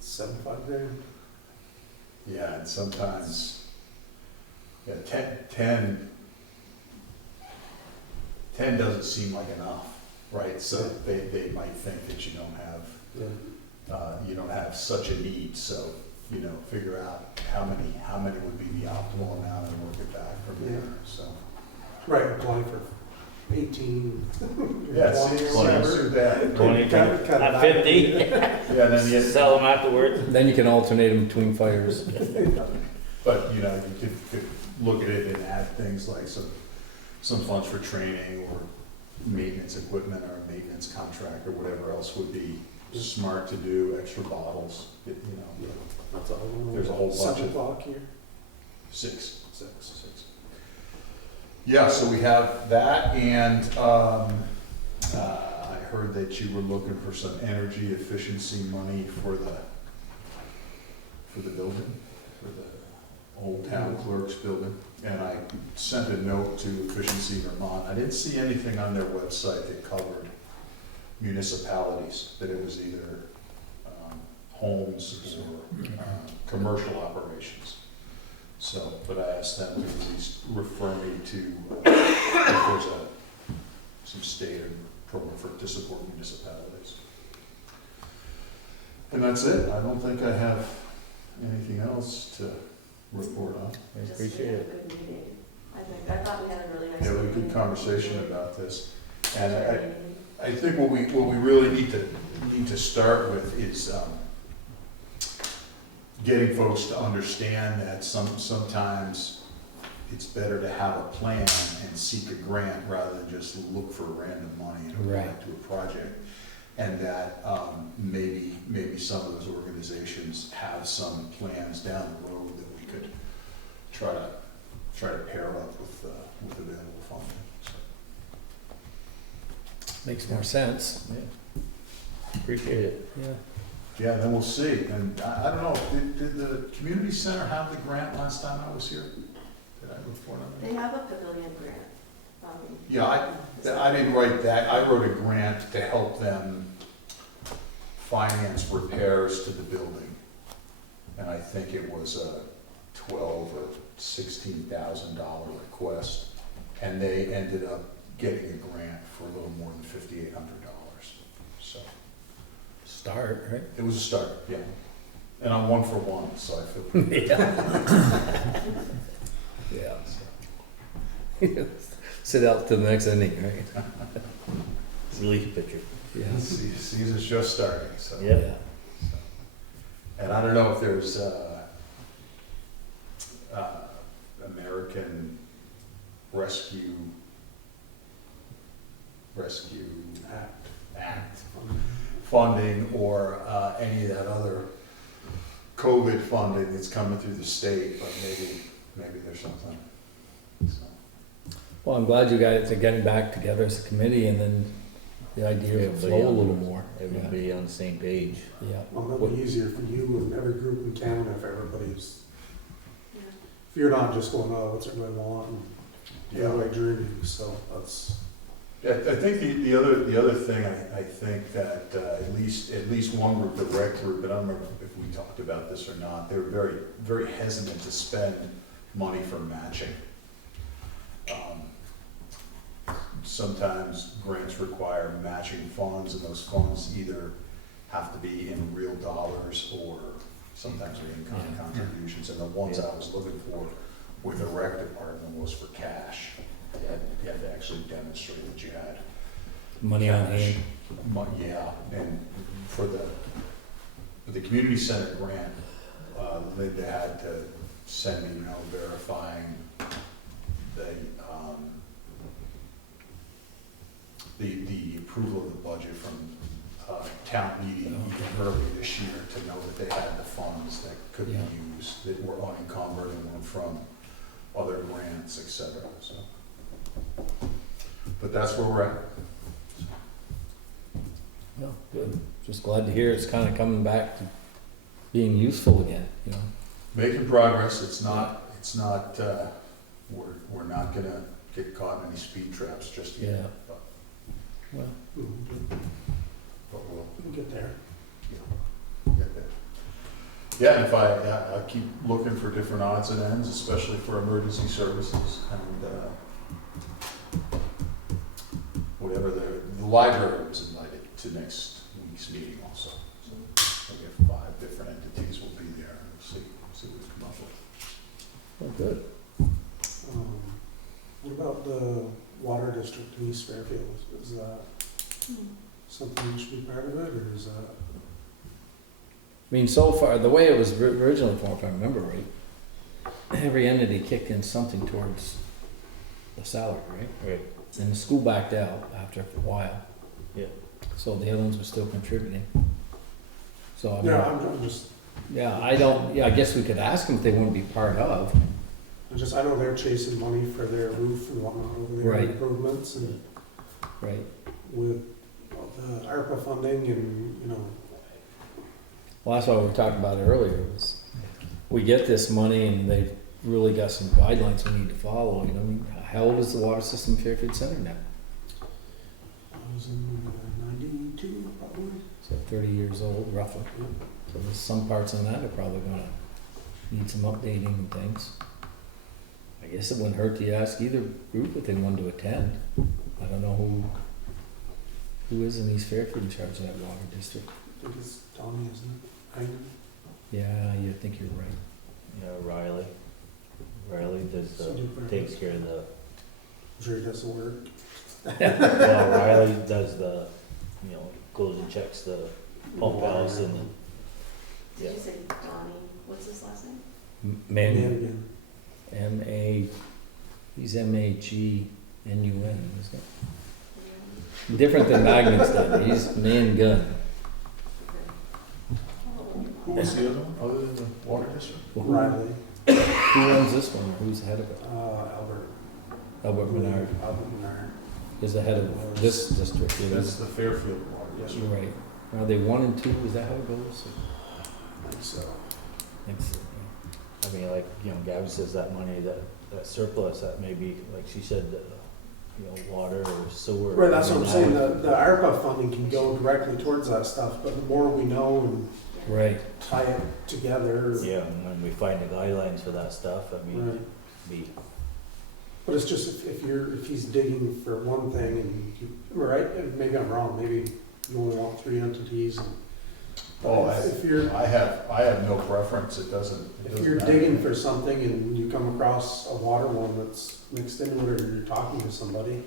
75 grand. Yeah, and sometimes, 10 doesn't seem like enough, right? So they might think that you don't have such a need, so, figure out how many would be the optimal amount and work it back from there, so. Right, apply for 18. Yeah, 20 or it's whatever. too bad. 20 Cut it at back. 50, Yeah, then you, sell them afterwards. Then you can alternate them between fires. but, you could look at it and add things like some funds for training or maintenance equipment or a maintenance contract or whatever else would be smart to do, extra bottles, That's all. There's a whole bunch 7 of- o'clock here. 6. Yeah, so we have that, and I heard that you were looking for some energy efficiency money for the building, for the old town clerk's building. And I sent a note to Efficiency Vermont. I didn't see anything on their website that covered municipalities, that it was either homes or commercial operations. So, but I asked them to at least refer me to, if there's some stated program to support municipalities. And that's it. I don't think I have anything else to report on. I Just appreciate it. a good meeting. I thought we had a really nice. Yeah, we had a meeting. good conversation about this. And Very I think what we really need to start with is getting folks to understand that sometimes it's better to have a plan and seek a grant rather than just look for random money and apply Right. to a project. And that maybe some of those organizations have some plans down the road that we could try to pair up with available funding. So, Makes more sense. Yeah. Appreciate it. Yeah. yeah, then we'll see. And I don't know, did the community center have the grant last time I was here? Did I report on that? They have a pavilion grant. Yeah, I didn't write that. I wrote a grant to help them finance repairs to the building. And I think it was a $12,000 or $16,000 request. And they ended up getting a grant for a little more than $5,800. So Start, right? it was a start, yeah. And I'm 1 for 1, so I feel pretty good. Yeah. Sit out to the next inning, right? Relief pitcher. Yeah. Season's just starting, so. Yeah. And I don't know if there's American Rescue Act funding or any of that other COVID funding that's coming through the state, but maybe there's something. So, Well, I'm glad you guys are getting back together as a committee and then the idea of flow a little more. Everybody on the same page. Yeah. Well, that'll be easier for you and every group in Canada if everybody's, Yeah. if you're not just going, oh, what's everybody want? And yeah. like dreaming, so that's. I think the other thing, I think that at least one group, the rec group, and I don't remember if we talked about this or not, they were very, very hesitant to spend money for matching. Sometimes grants require matching funds, and those funds either have to be in real dollars or sometimes they're in-kind contributions. And the ones I was looking for with the rec department was for cash. You had to actually demonstrate that you had Money on cash. hand. Yeah, and for the community center grant, Linda had to send me, verifying the approval of the budget from town meeting early this year to know that they had the funds that could be used, that were unencumbered and were from other grants, et cetera, so. But that's where we're at. No, good. Just glad to hear it's kind of coming back to being useful again, Making progress. It's not, we're not gonna get caught in any speed traps just yet. Yeah. Well, But We'll get there. we'll get there. Yeah, and if I keep looking for different odds and ends, especially for emergency services and, whatever, the library was invited to next week's meeting also. So we have 5 different entities will be there, and we'll see what we come up with. well, good. What about the water district in East Fairfield? Is that something that should be part of it, or is that? I mean, so far, the way it was originally formed, if I remember right, every entity kicked in something towards the salary, right? Right. And the school backed out after a while. Yeah. So the other ones were still contributing. So, I mean, Yeah, I'm just, I guess we could ask them if they want to be part of. I know they're chasing money for their roof and whatnot over there, Right. improvements, and Right. with all the ARPA funding and, Well, that's what we were talking about earlier, was we get this money and they've really got some guidelines we need to follow, I mean, how old is the water system in Fairfield Center now? I was in 92 probably. So 30 years old, roughly. So there's some parts in that are probably gonna need some updating and things. I guess it wouldn't hurt to ask either group if they wanted to attend. I don't know who is in East Fairfield in charge of that water district. I think it's Donnie, isn't it? Kind of. Yeah, you think you're right. Yeah, Riley. Riley does takes care of the, I'm sure he does the work. well, Riley does the, goes and checks the pump house and then, yeah. Did you say Donnie, what's his last name? Man, Again. M-A, he's M-A-G-N-U-N, isn't it? Different than Magnus done, he's man gun. Who was the other one, other than the water district? Riley, Who owns this one, who's the head of it? Albert. Albert Menard Albert Menard. is the head of this district. It That's is, the Fairfield water district. right. Are they 1 and 2, is that how it goes? I think so. It's, I mean, like, Gabby says that money, that surplus, that may be, like she said, water or sewer. Right, that's what I'm I saying, mean, the ARPA funding can go directly towards that stuff, but the more we know and right, tie it together. Yeah, and when we find the guidelines for that stuff, I mean, Right. be, But it's just if he's digging for one thing and right, maybe I'm wrong, maybe you only want 3 entities. Oh, If you're, I have no preference, it doesn't if you're matter. digging for something and you come across a water one that's mixed in with it, or you're talking to somebody,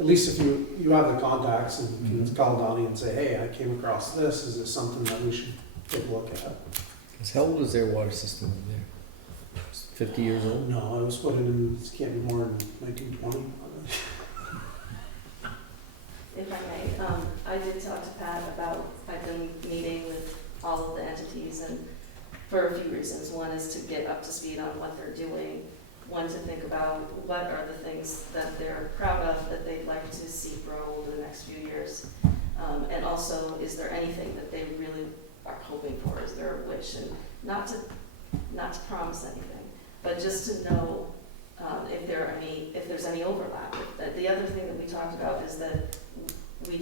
at least if you have the contacts and you can call Donnie and say, hey, I came across this, is this something that we should take a look at? 'cause how old is their water system over there? It's 50 years old? No, it was put in, it can't be more than 1920. If I may, I did talk to Pat about, I've been meeting with all of the entities and for a few reasons. One is to get up to speed on what they're doing. One, to think about what are the things that they're proud of that they'd like to see grow over the next few years. And also, is there anything that they really are hoping for? Is there a wish? And not to promise anything, but just to know if there's any overlap. The other thing that we talked about is that we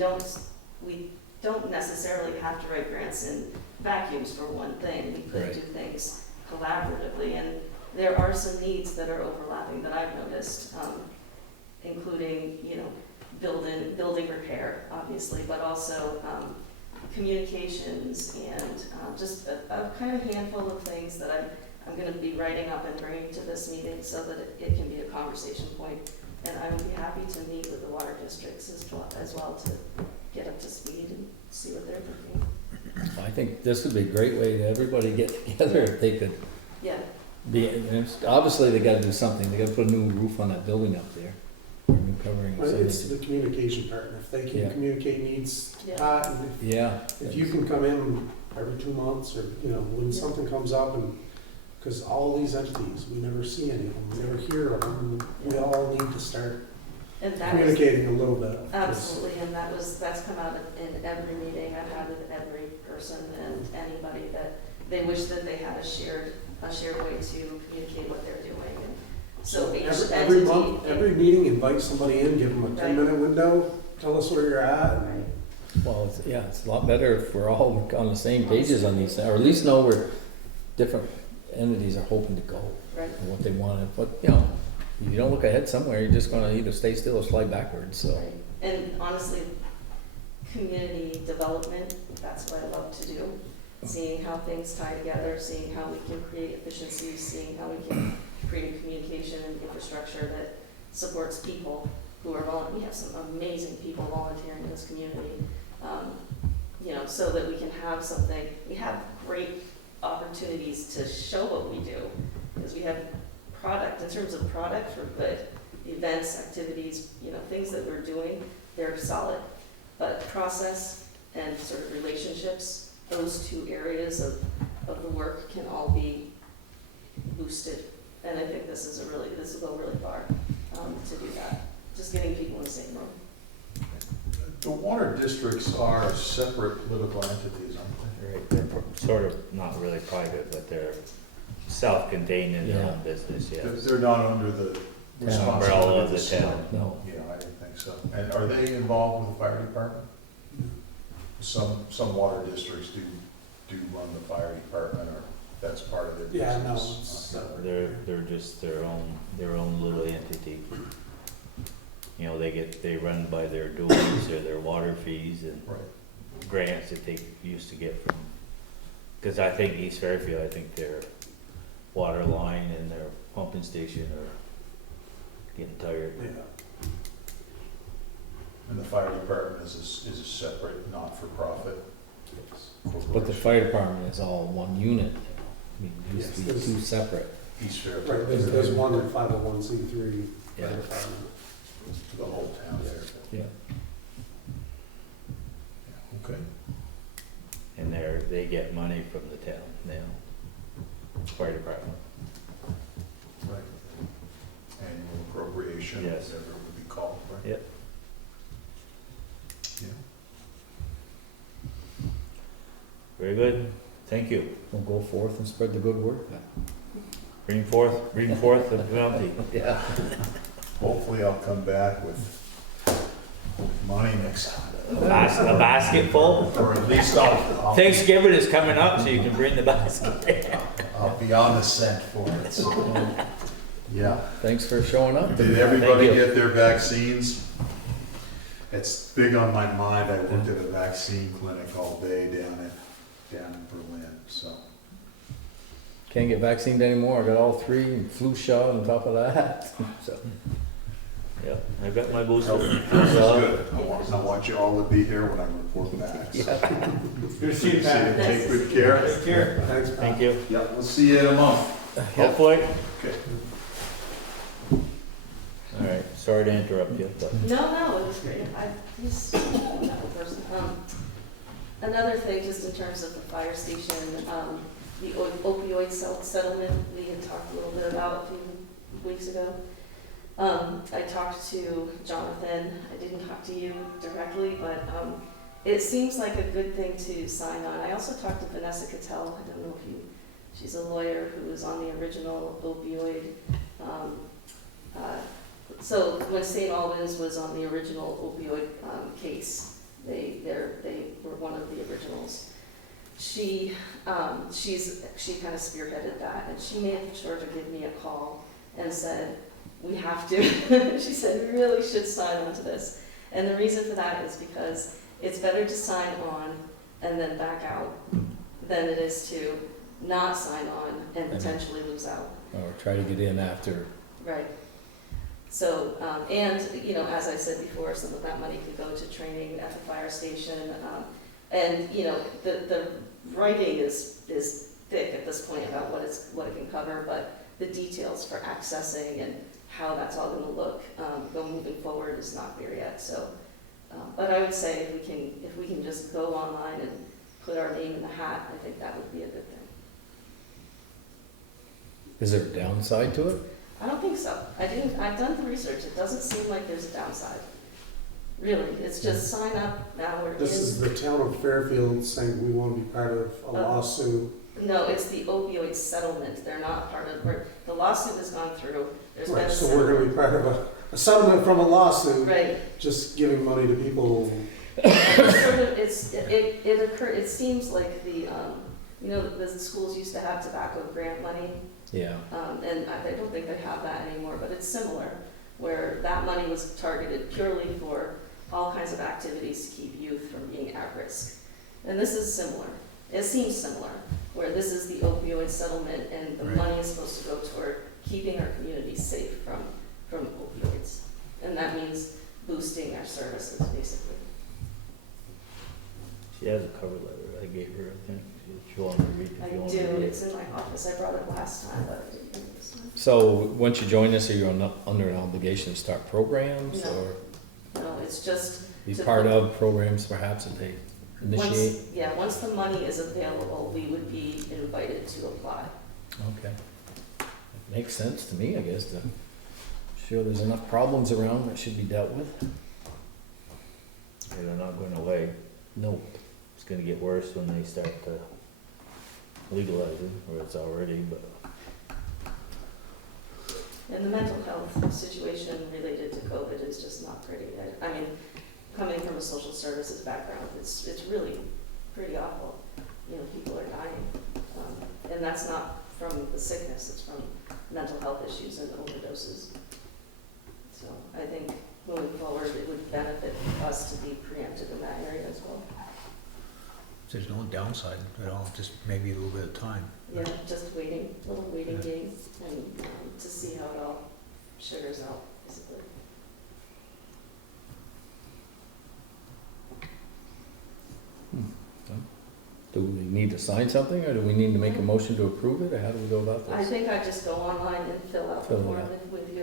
don't necessarily have to write grants in vacuums for one thing. We could Right. do things collaboratively, and there are some needs that are overlapping that I've noticed, including, building repair, obviously, but also communications and just a kind of handful of things that I'm going to be writing up and bringing to this meeting so that it can be a conversation point. And I would be happy to meet with the water districts as well to get up to speed and see what they're thinking. I think this would be a great way to everybody get together if they could Yeah, obviously they gotta do something, they gotta put a new roof on that building up there, or new covering or But something. it's the communication part, and if they Yeah. can communicate needs to Yeah. Pat, and Yeah. if you can come in every 2 months, or, when Yeah. something comes up, and, because all these entities, we never see any of them, we never hear of them, and we all need to start and that was, communicating a little bit. 'cause- absolutely, and that's come out in every meeting I've had with every person and anybody that they wish that they had a shared way to communicate what they're doing. And so each Every month, entity. every meeting, invite somebody in, give them a 10-minute window, tell us where you're at. Right. Well, it's a lot better if we're all on the same pages on these, or at least know where different entities are hoping to go, Right. and what they want, but, if you don't look ahead somewhere, you're just gonna either stay still or slide backwards, so. Right. And honestly, community development, that's what I love to do. Seeing how things tie together, seeing how we can create efficiencies, seeing how we can create a communication and infrastructure that supports people who are we have some amazing people volunteering in this community. So that we can have something, we have great opportunities to show what we do, because we have product, in terms of product, we're good. Events, activities, things that we're doing, they're solid. But process and sort of relationships, those 2 areas of the work can all be boosted. And I think this will go really far to do that, just getting people in the same room. The water districts are separate political entities, aren't they're sort of not really private, but they're self-contained in their Yeah. own business, they? yes. They're not under the responsibility Umbrella of of the the select. town. No, Yeah, I didn't think so. And are they involved with the fire department? Some water districts do run the fire department, or that's part of it. Yeah, no, it's, They're just their own little entity. You know, they run by their dues or their water fees and Right. grants that they used to get from, cause I think East Fairfield, I think their water line and their pumping station are getting tired. yeah. And the fire department is a separate, not-for-profit But the corporation. fire department is all one unit. I mean, it used to be Yes, two separate. East Fairfield. Right, there's one at 501c3 Yeah. fire department. The whole town there. Yeah. Okay. And they get money from the town now, fire department. Right. Annual appropriation, Yes. whatever it would be called, right? Yep. Yeah. Very good, thank you. We'll go forth and spread the good word. Bring forth the bounty. Yeah. Hopefully I'll come back with money next time. A basket full? Or at least I'll Thanksgiving is coming up, so you can bring the basket. I'll be on the scent for it, so. Yeah. Thanks for showing up. Did everybody Thank you. get their vaccines? It's big on my mind. I worked at a vaccine clinic all day down in Berlin, so. Can't get vaccinated anymore. I got all three and flu shot on top of that. So, Yep, I got my booster. That's good. I want you all to be here when I report back. So. Good to see you, Pat. Take good care. Take care. Thanks, Pat. Thank you. Yeah, we'll see you in a month. Hopefully. Okay. All right, sorry to interrupt you, but No, it was great. He's a wonderful person. Another thing, just in terms of the fire station, the opioid settlement, we had talked a little bit about a few weeks ago. I talked to Jonathan, I didn't talk to you directly, but it seems like a good thing to sign on. I also talked to Vanessa Cattell, I don't know if you, she's a lawyer who was on the original opioid. So when St. Albans was on the original opioid case, they were one of the originals. She kind of spearheaded that, and she made sure to give me a call and said, we have to. She said, we really should sign on to this. And the reason for that is because it's better to sign on and then back out than it is to not sign on and potentially lose out. or try to get in after. Right. So, and, you know, as I said before, some of that money could go to training at the fire station. And, you know, the writing is thick at this point about what it can cover, but the details for accessing and how that's all gonna look, moving forward is not there yet, so. But I would say if we can just go online and put our name in the hat, I think that would be a good thing. Is there a downside to it? I don't think so. I've done the research. It doesn't seem like there's a downside. Really, it's just sign up, now we're in. This is the town of Fairfield saying we want to be part of a lawsuit. No, it's the opioid settlement. They're not part of, the lawsuit has gone through. There's been Right, a so we're gonna be part of a settlement from a lawsuit, Right. just giving money to people. It seems like the schools used to have tobacco grant money. Yeah. And I don't think they have that anymore, but it's similar, where that money was targeted purely for all kinds of activities to keep youth from being at risk. And this is similar. It seems similar, where this is the opioid settlement and the Right. money is supposed to go toward keeping our communities safe from opioids. And that means boosting our services, basically. she has a cover letter I gave her, I think. She wanted to read it. I if you want do, to read it. it's in my office. I brought it last time, but I didn't bring it this time. So once you join us, are you under an obligation to start programs No. or No, it's just. be to part put- of programs perhaps that they initiate? Once the money is available, we would be invited to apply. Okay. Makes sense to me, I guess, to show there's enough problems around that should be dealt with. Yeah, they're not going away. No. It's gonna get worse when they start legalizing, or it's already, but. And the mental health situation related to COVID is just not pretty. I mean, coming from a social services background, it's really pretty awful. You know, people are dying. and that's not from the sickness, it's from mental health issues and overdoses. So I think moving forward, it would benefit us to be preempted in that area as well. There's no downside at all, just maybe a little bit of time. Yeah, just waiting, little waiting Yeah. game, and to see how it all sugars out, basically. Do we need to sign something, or do we need to make a motion to approve it, or how do we go about I this? think I just go online and fill out the Fill it form out. with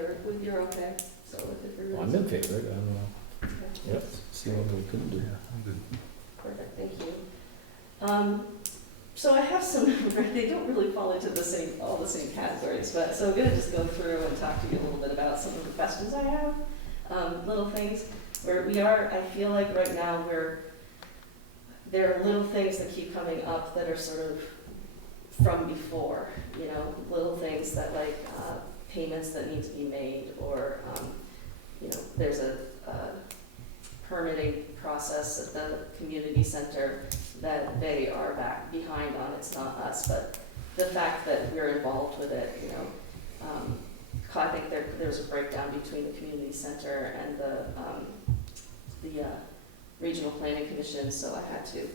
your okay, so if you're. Well, I'm in favor, I don't know, Okay. yep, see what we can do. Good. Perfect, thank you. So I have some, they don't really fall into all the same categories, but, so I'm gonna just go through and talk to you a little bit about some of the questions I have. Little things, where we are, I feel like right now there are little things that keep coming up that are sort of from before, you know, little things that like, payments that need to be made, or, you know, there's a permitting process at the community center that they are back behind on. It's not us, but the fact that we're involved with it, you know. I think there's a breakdown between the community center and the regional planning commission, so I had to,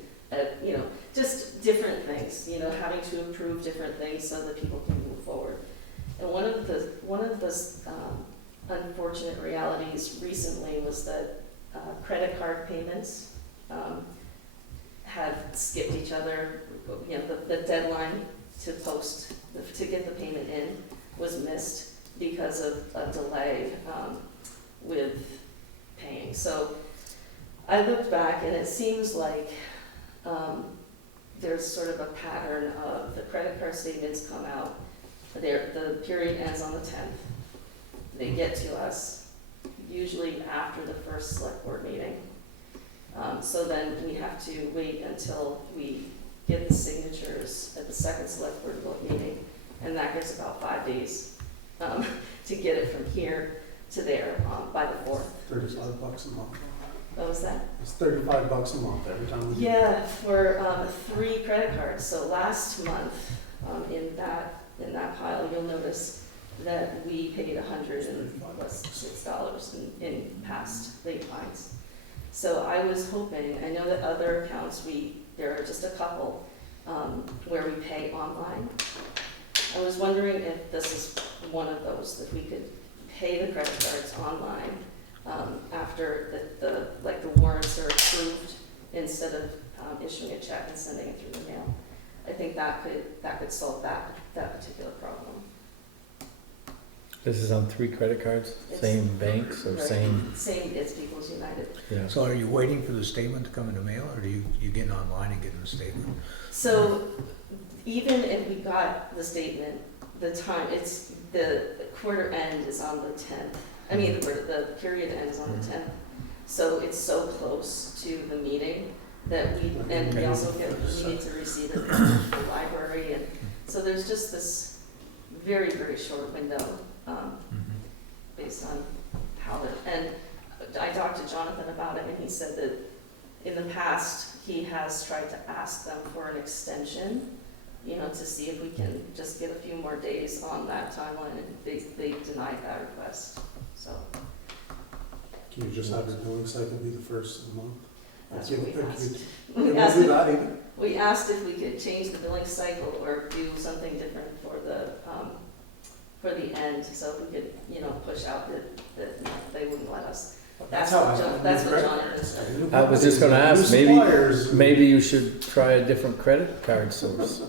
you know, just different things, you know, having to approve different things so that people can move forward. And one of the unfortunate realities recently was that credit card payments had skipped each other. You know, the deadline to get the payment in was missed because of a delay with paying. So I looked back, and it seems like there's sort of a pattern of the credit card statements come out. The period ends on the 10th. They get to us usually after the first select board meeting. So then we have to wait until we get the signatures at the second select board meeting, and that gives about 5 days to get it from here to there by the 4th. $35 a month. What was that? It's $35 a month every time we do. Yeah, for 3 credit cards. So last month, in that pile, you'll notice that we paid $106 in past late fines. So I was hoping, I know that other accounts, there are just a couple where we pay online. I was wondering if this is one of those, that we could pay the credit cards online after the warrants are approved, instead of issuing a check and sending it through the mail. I think that could solve that particular problem. This is on 3 credit cards, same banks, or Right. same, Same, it's People's United. yeah. So are you waiting for the statement to come in the mail, or do you get online and get the statement? So even if we got the statement, the quarter end is on the 10th. I mean, the period ends on the 10th. So it's so close to the meeting that we also we need to receive it from the library. And so there's just this very, very short window based on how and I talked to Jonathan about it, and he said that in the past, he has tried to ask them for an extension, you know, to see if we can just get a few more days on that timeline, and they denied that request, so Can you just have your billing cycle be the first of the month? that's what we asked. We'll We do asked, that either. we asked if we could change the billing cycle or do something different for the end, so if we could, you know, push out that they wouldn't let us. That's how what Jonathan said. I was just gonna ask, New suppliers. maybe you should try a different credit card source.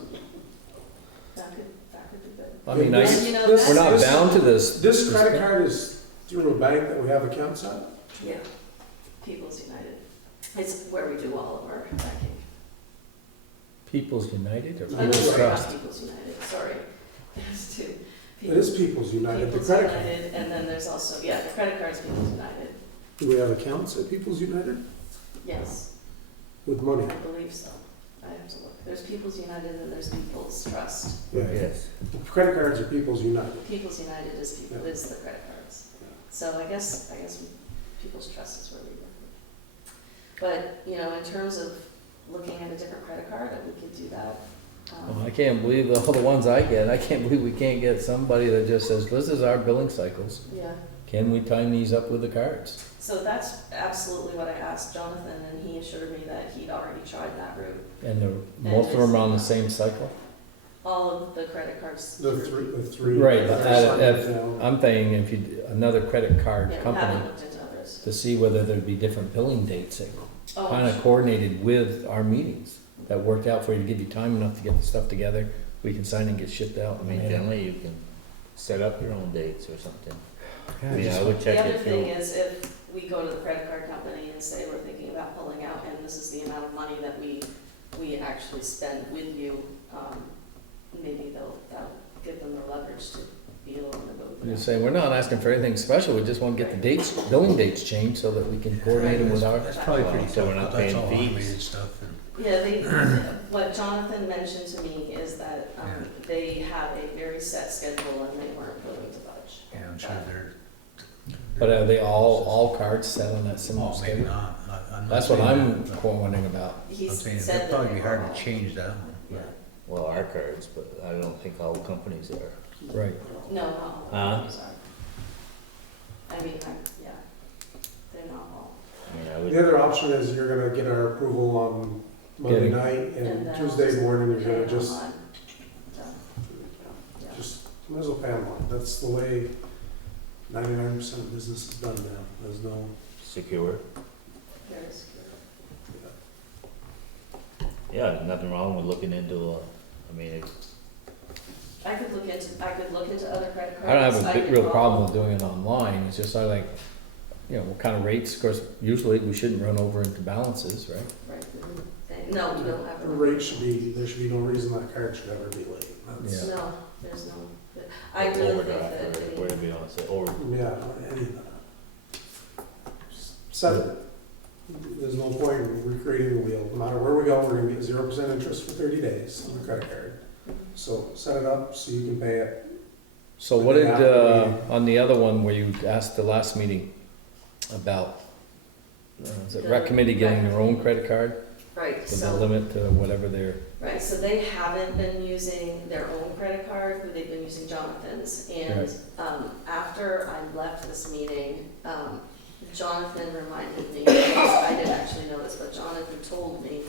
That could be good. I mean, And, you know, we're not that's- bound to this. This credit card is through a bank that we have accounts at? Yeah, People's United. It's where we do all of our banking. People's United or No, I'm People's sorry, not Trust? People's United, sorry. There's two. It is People's United, the People's credit card. United, and then there's also, yeah, the credit card's People's United. Do we have accounts at People's United Yes, with money? I believe so. I have to look. There's People's United and there's People's Trust. Yeah. Yes. Credit cards are People's United. People's United is the credit cards. So I guess People's Trust is where we work. But, you know, in terms of looking at a different credit card, we could do that. Well, I can't believe all the ones I get, I can't believe we can't get somebody that just says, this is our billing cycles. Yeah, Can we time these up with the cards? so that's absolutely what I asked Jonathan, and he assured me that he'd already tried that route. And most of them are on the same cycle? All of the credit cards. The three. Right, that but are signed if, down. I'm thinking if you, another credit card Yeah, we company, haven't looked into others. to see whether there'd be different billing dates that Oh, kind of coordinated with our meetings, that worked out for you to give you time enough to get the stuff together, we can sign and get shipped out. I mean, generally you can set up your own dates or something. Yeah, I mean, just- I would check The other if thing you, is if we go to the credit card company and say we're thinking about pulling out and this is the amount of money that we actually spend with you, maybe that'll give them the leverage to be able to go with You're that. saying, we're not asking for anything special, we just want to get the dates, billing dates changed so that we can coordinate them with our, That's probably pretty So tough, we're not but that's paying all fees. automated stuff and. Yeah, what Jonathan mentioned to me is that Yeah. they have a very set schedule and they weren't willing to budge. Yeah, I'm sure they're. but are they all cards set on that similar Oh, maybe schedule? not. I'm not That's what saying I'm that, but wondering about. He I'm saying said it'd that probably be they hard were to all- change that one. Yeah, well, our cards, but I don't think all companies are. Right. no, not all Huh? companies are. I mean, yeah, they're not all. I mean, I would. The other option is you're gonna get our approval on Monday Getting- night, And and then Tuesday morning, you're pay gonna it just, online. Yeah. just, might as well pay online. That's the way 99% of business is done now. There's no, Secure. Very secure. Yeah, nothing wrong with looking into, I mean, I could look into other credit cards. I don't have a big, could real call- problem with doing it online, it's just I like, you know, what kind of rates, of course, usually we shouldn't run over into balances, right? Right, no, we don't have the a. rate should be, there should be no reason that card should ever be late. That's- Yeah. No, there's no, I really think overdraft that. or whatever you wanna say, or, Yeah, any of that. Just set it. There's no point in recreating the wheel. No matter where we go, we're gonna get 0% interest for 30 days on the credit card. So set it up so you can pay it. So what did, on the other one where you asked the last meeting about, is it rec committee getting their own credit card? Right, With the so, limit to whatever their, right, so they haven't been using their own credit card, they've been using Jonathan's. And, after I left this meeting, Jonathan reminded me, I didn't actually know this, but Jonathan told me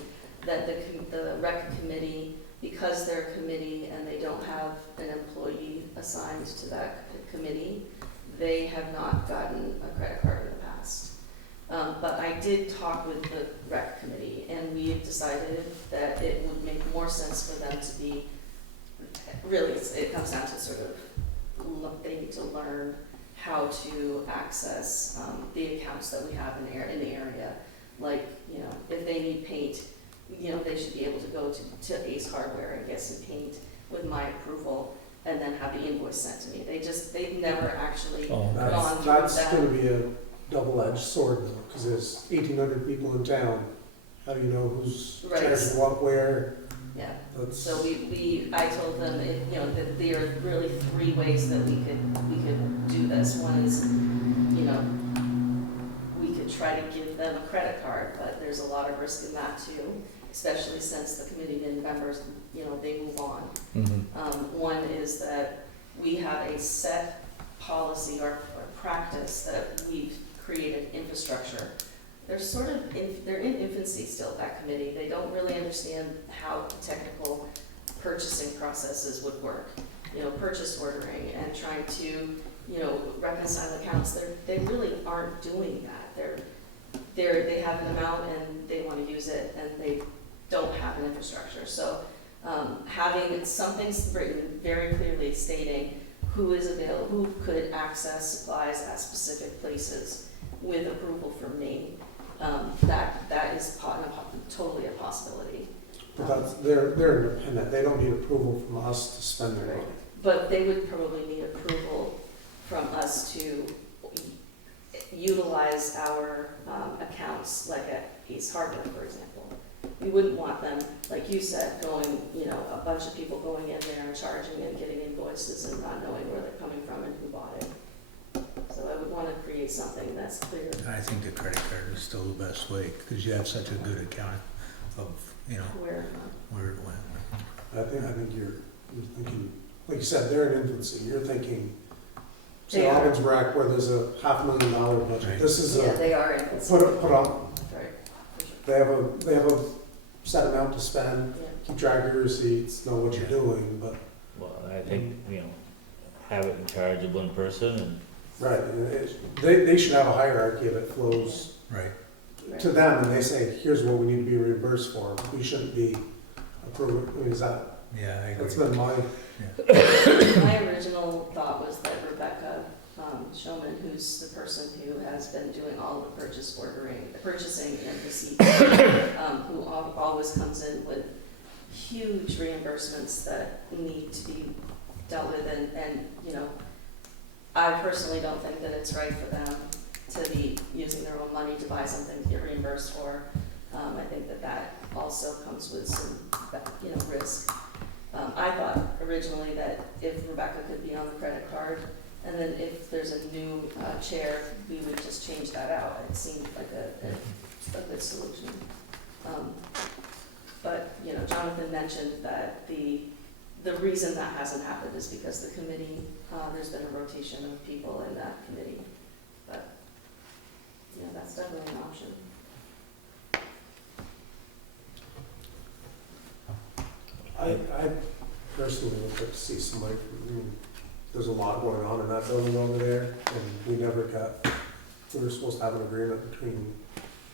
that the rec committee, because they're a committee and they don't have an employee assigned to that committee, they have not gotten a credit card in the past. But I did talk with the rec committee and we have decided that it would make more sense for them to be, really, it comes down to sort of, they need to learn how to access the accounts that we have in the area. Like, you know, if they need paint, you know, they should be able to go to Ace Hardware and get some paint with my approval and then have the invoice sent to me. They've never actually oh, okay. gone through That's that. gonna be a double-edged sword though, because there's 1,800 people in town. How do you know who's Right. charged what, where? Yeah, That's, so I told them, you know, that there are really 3 ways that we could do this. One is, you know, we could try to give them a credit card, but there's a lot of risk in that too, especially since the committee members, you know, they move on. Mhm. One is that we have a set policy or practice that we've created infrastructure. They're sort of, they're in infancy still, that committee. They don't really understand how technical purchasing processes would work. You know, purchase ordering and trying to, you know, reconcile accounts. They really aren't doing that. They have an amount and they want to use it and they don't have an infrastructure. So having something written very clearly stating who is available, who could access supplies at specific places with approval from me, that is totally a possibility. but that's, they're independent. They don't need approval from us to spend their money. But they would probably need approval from us to utilize our accounts, like at Ace Hardware, for example. We wouldn't want them, like you said, going, you know, a bunch of people going in there and charging and getting invoices and not knowing where they're coming from and who bought it. So I would want to create something that's clear. I think the credit card is still the best way, because you have such a good account of, you know, Where, where it went. I think you're thinking, like you said, they're in infancy, you're thinking, say, They are. Auburn Rec, where there's a $500,000 budget, Right. this is Yeah, a, they are in. put up, Right, for sure. they have a set amount to spend, Yeah. keep track of your receipts, know what you're doing, but, Well, I think, have it in charge of one person and right, they should have a hierarchy that flows Right. to them, and they say, here's what we need to be reimbursed for, we shouldn't be approving, I mean, is that, Yeah, I agree. that's been my, My original thought was that Rebecca Showman, who's the person who has been doing all the purchasing and receipts, who always comes in with huge reimbursements that need to be dealt with, and I personally don't think that it's right for them to be using their own money to buy something to get reimbursed for. I think that also comes with some, risk. I thought originally that if Rebecca could be on the credit card, and then if there's a new chair, we would just change that out. It seemed like a good solution. But, Jonathan mentioned that the reason that hasn't happened is because the committee, there's been a rotation of people in that committee. But, that's definitely an option. I personally would like to see somebody, there's a lot going on in that building over there, and we were supposed to have an agreement between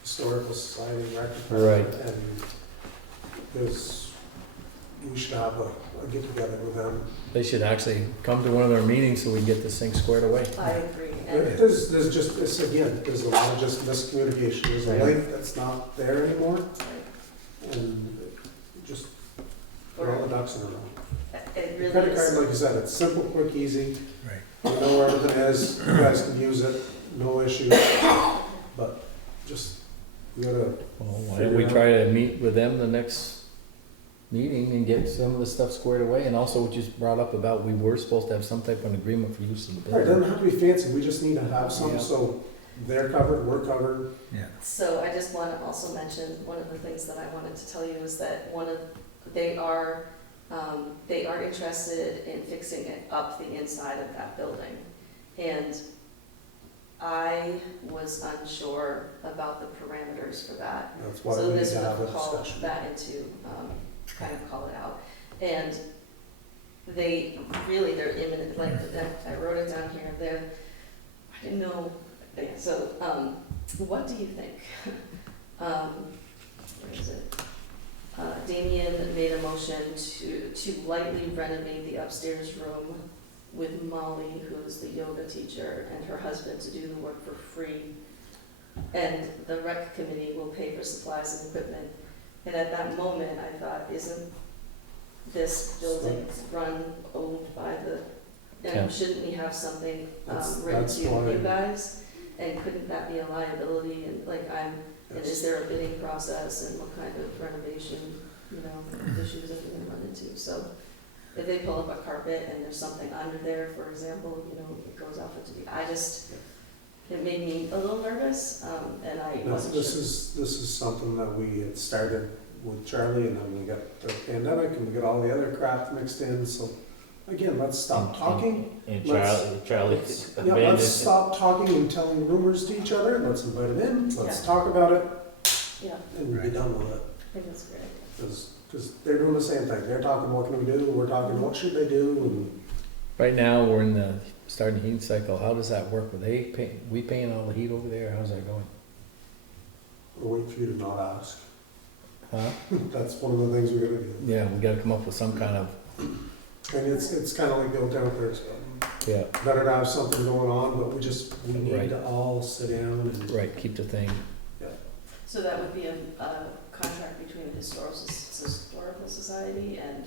Historical Society and Rec Department, Right. and we should have a get-together with them. They should actually come to one of our meetings so we can get this thing squared away. I agree. And There's just, there's a lot of just miscommunication, there's a Right. link that's not there anymore, and just put all the ducks in a row. it The really credit card, is. like you said, it's simple, quick, easy. Right. You know where everything is, you guys can use it, no issue. But just, you gotta, Well, why don't we try to meet with them the next meeting and get some of the stuff squared away? And also what you just brought up about, we were supposed to have some type of an agreement for use of the it building. doesn't have to be fancy, we just need to have some, Yeah. so they're covered, we're covered. Yeah. So I just want to also mention, one of the things that I wanted to tell you is that they are interested in fixing it up the inside of that building. And I was unsure about the parameters for that. That's why So we need this to would have a call discussion. that into, kind of call it out. And they really, they're imminent, like, I wrote it down here, I didn't know, so, what do you think? Where is it? Damien made a motion to lightly renovate the upstairs room with Molly, who is the yoga teacher, and her husband to do the work for free. And the rec committee will pay for supplies and equipment. And at that moment, I thought, isn't this building owned by Yeah. and shouldn't we have something written That's to you why- guys? And couldn't that be a liability? And and is there a bidding process, and what kind of renovation, issues that we're gonna run into? So if they pull up a carpet and there's something under there, for example, it goes off into it made me a little nervous, and I No, wasn't this sure. is something that we had started with Charlie, and then we got the pandemic, and we got all the other crap mixed in, so again, let's stop talking. And Let's- Charlie's Yeah, abandoned. let's stop talking and telling rumors to each other, let's invite them in, let's Yeah. talk about it, Yeah, and be Right. done with it. I think that's great. Because they're doing the same thing, they're talking, what can we do, we're talking, what should they do, and Right now, we're in the starting heating cycle. How does that work? We paying all the heat over there? How's that going? we're waiting for you to not ask. Huh? That's one of the things we gotta do. Yeah, we gotta come up with some kind of, And it's kind of like the old town fair, so yeah, better to have something going on, but we need Right. to all sit down and. right, keep the thing. So that would be a contract between the Historical Society and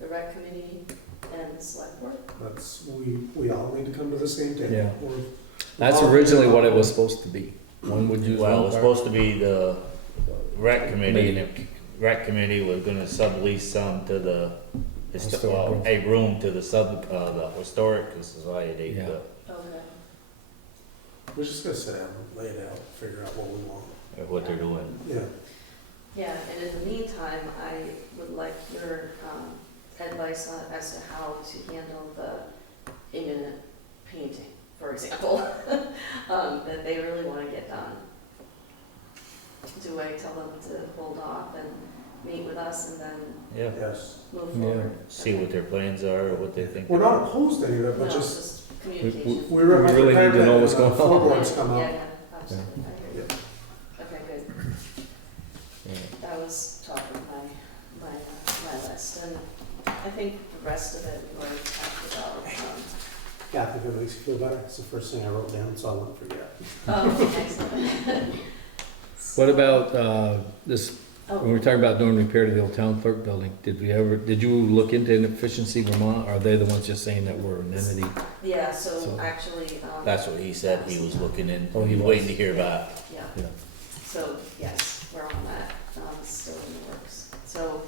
the rec committee and the select board? We all need to come to the same table. Yeah. We're- That's originally what it was supposed to be. One would use Well, it one was part. supposed to be the rec committee, and the rec committee was gonna sublease some to the, Historical. a room to the the historical society, Yeah. but Okay. We're just gonna sit down, lay it out, figure out what we want. what they're doing. Yeah, Yeah, and in the meantime, I would like your advice on, as to how to handle the imminent painting, for example, that they really want to get done. Do I tell them to hold off and meet with us and then Yeah, Yes. move forward? see what their plans are, or what they think. We're not opposed to any of it, No, but just, just communication. we were We really need to know what's going on. Floorboards come Yeah, up. yeah, absolutely, I hear you. Okay, good. Yeah. That was top of my list, and I think the rest of it we already talked about. Yeah, I think it makes you feel better. It's the first thing I wrote down, so I won't forget. Oh, excellent. What about, this, when we Oh, were talking about doing repair to the old town clerk building, did you look into Inefficiency Vermont? Or are they the ones just saying that we're an entity? yeah, so So- actually, That's what he said, he was looking in, Oh, he he was was. waiting to hear back. yeah, Yeah. so, yes, we're on that, it's still in the works. So,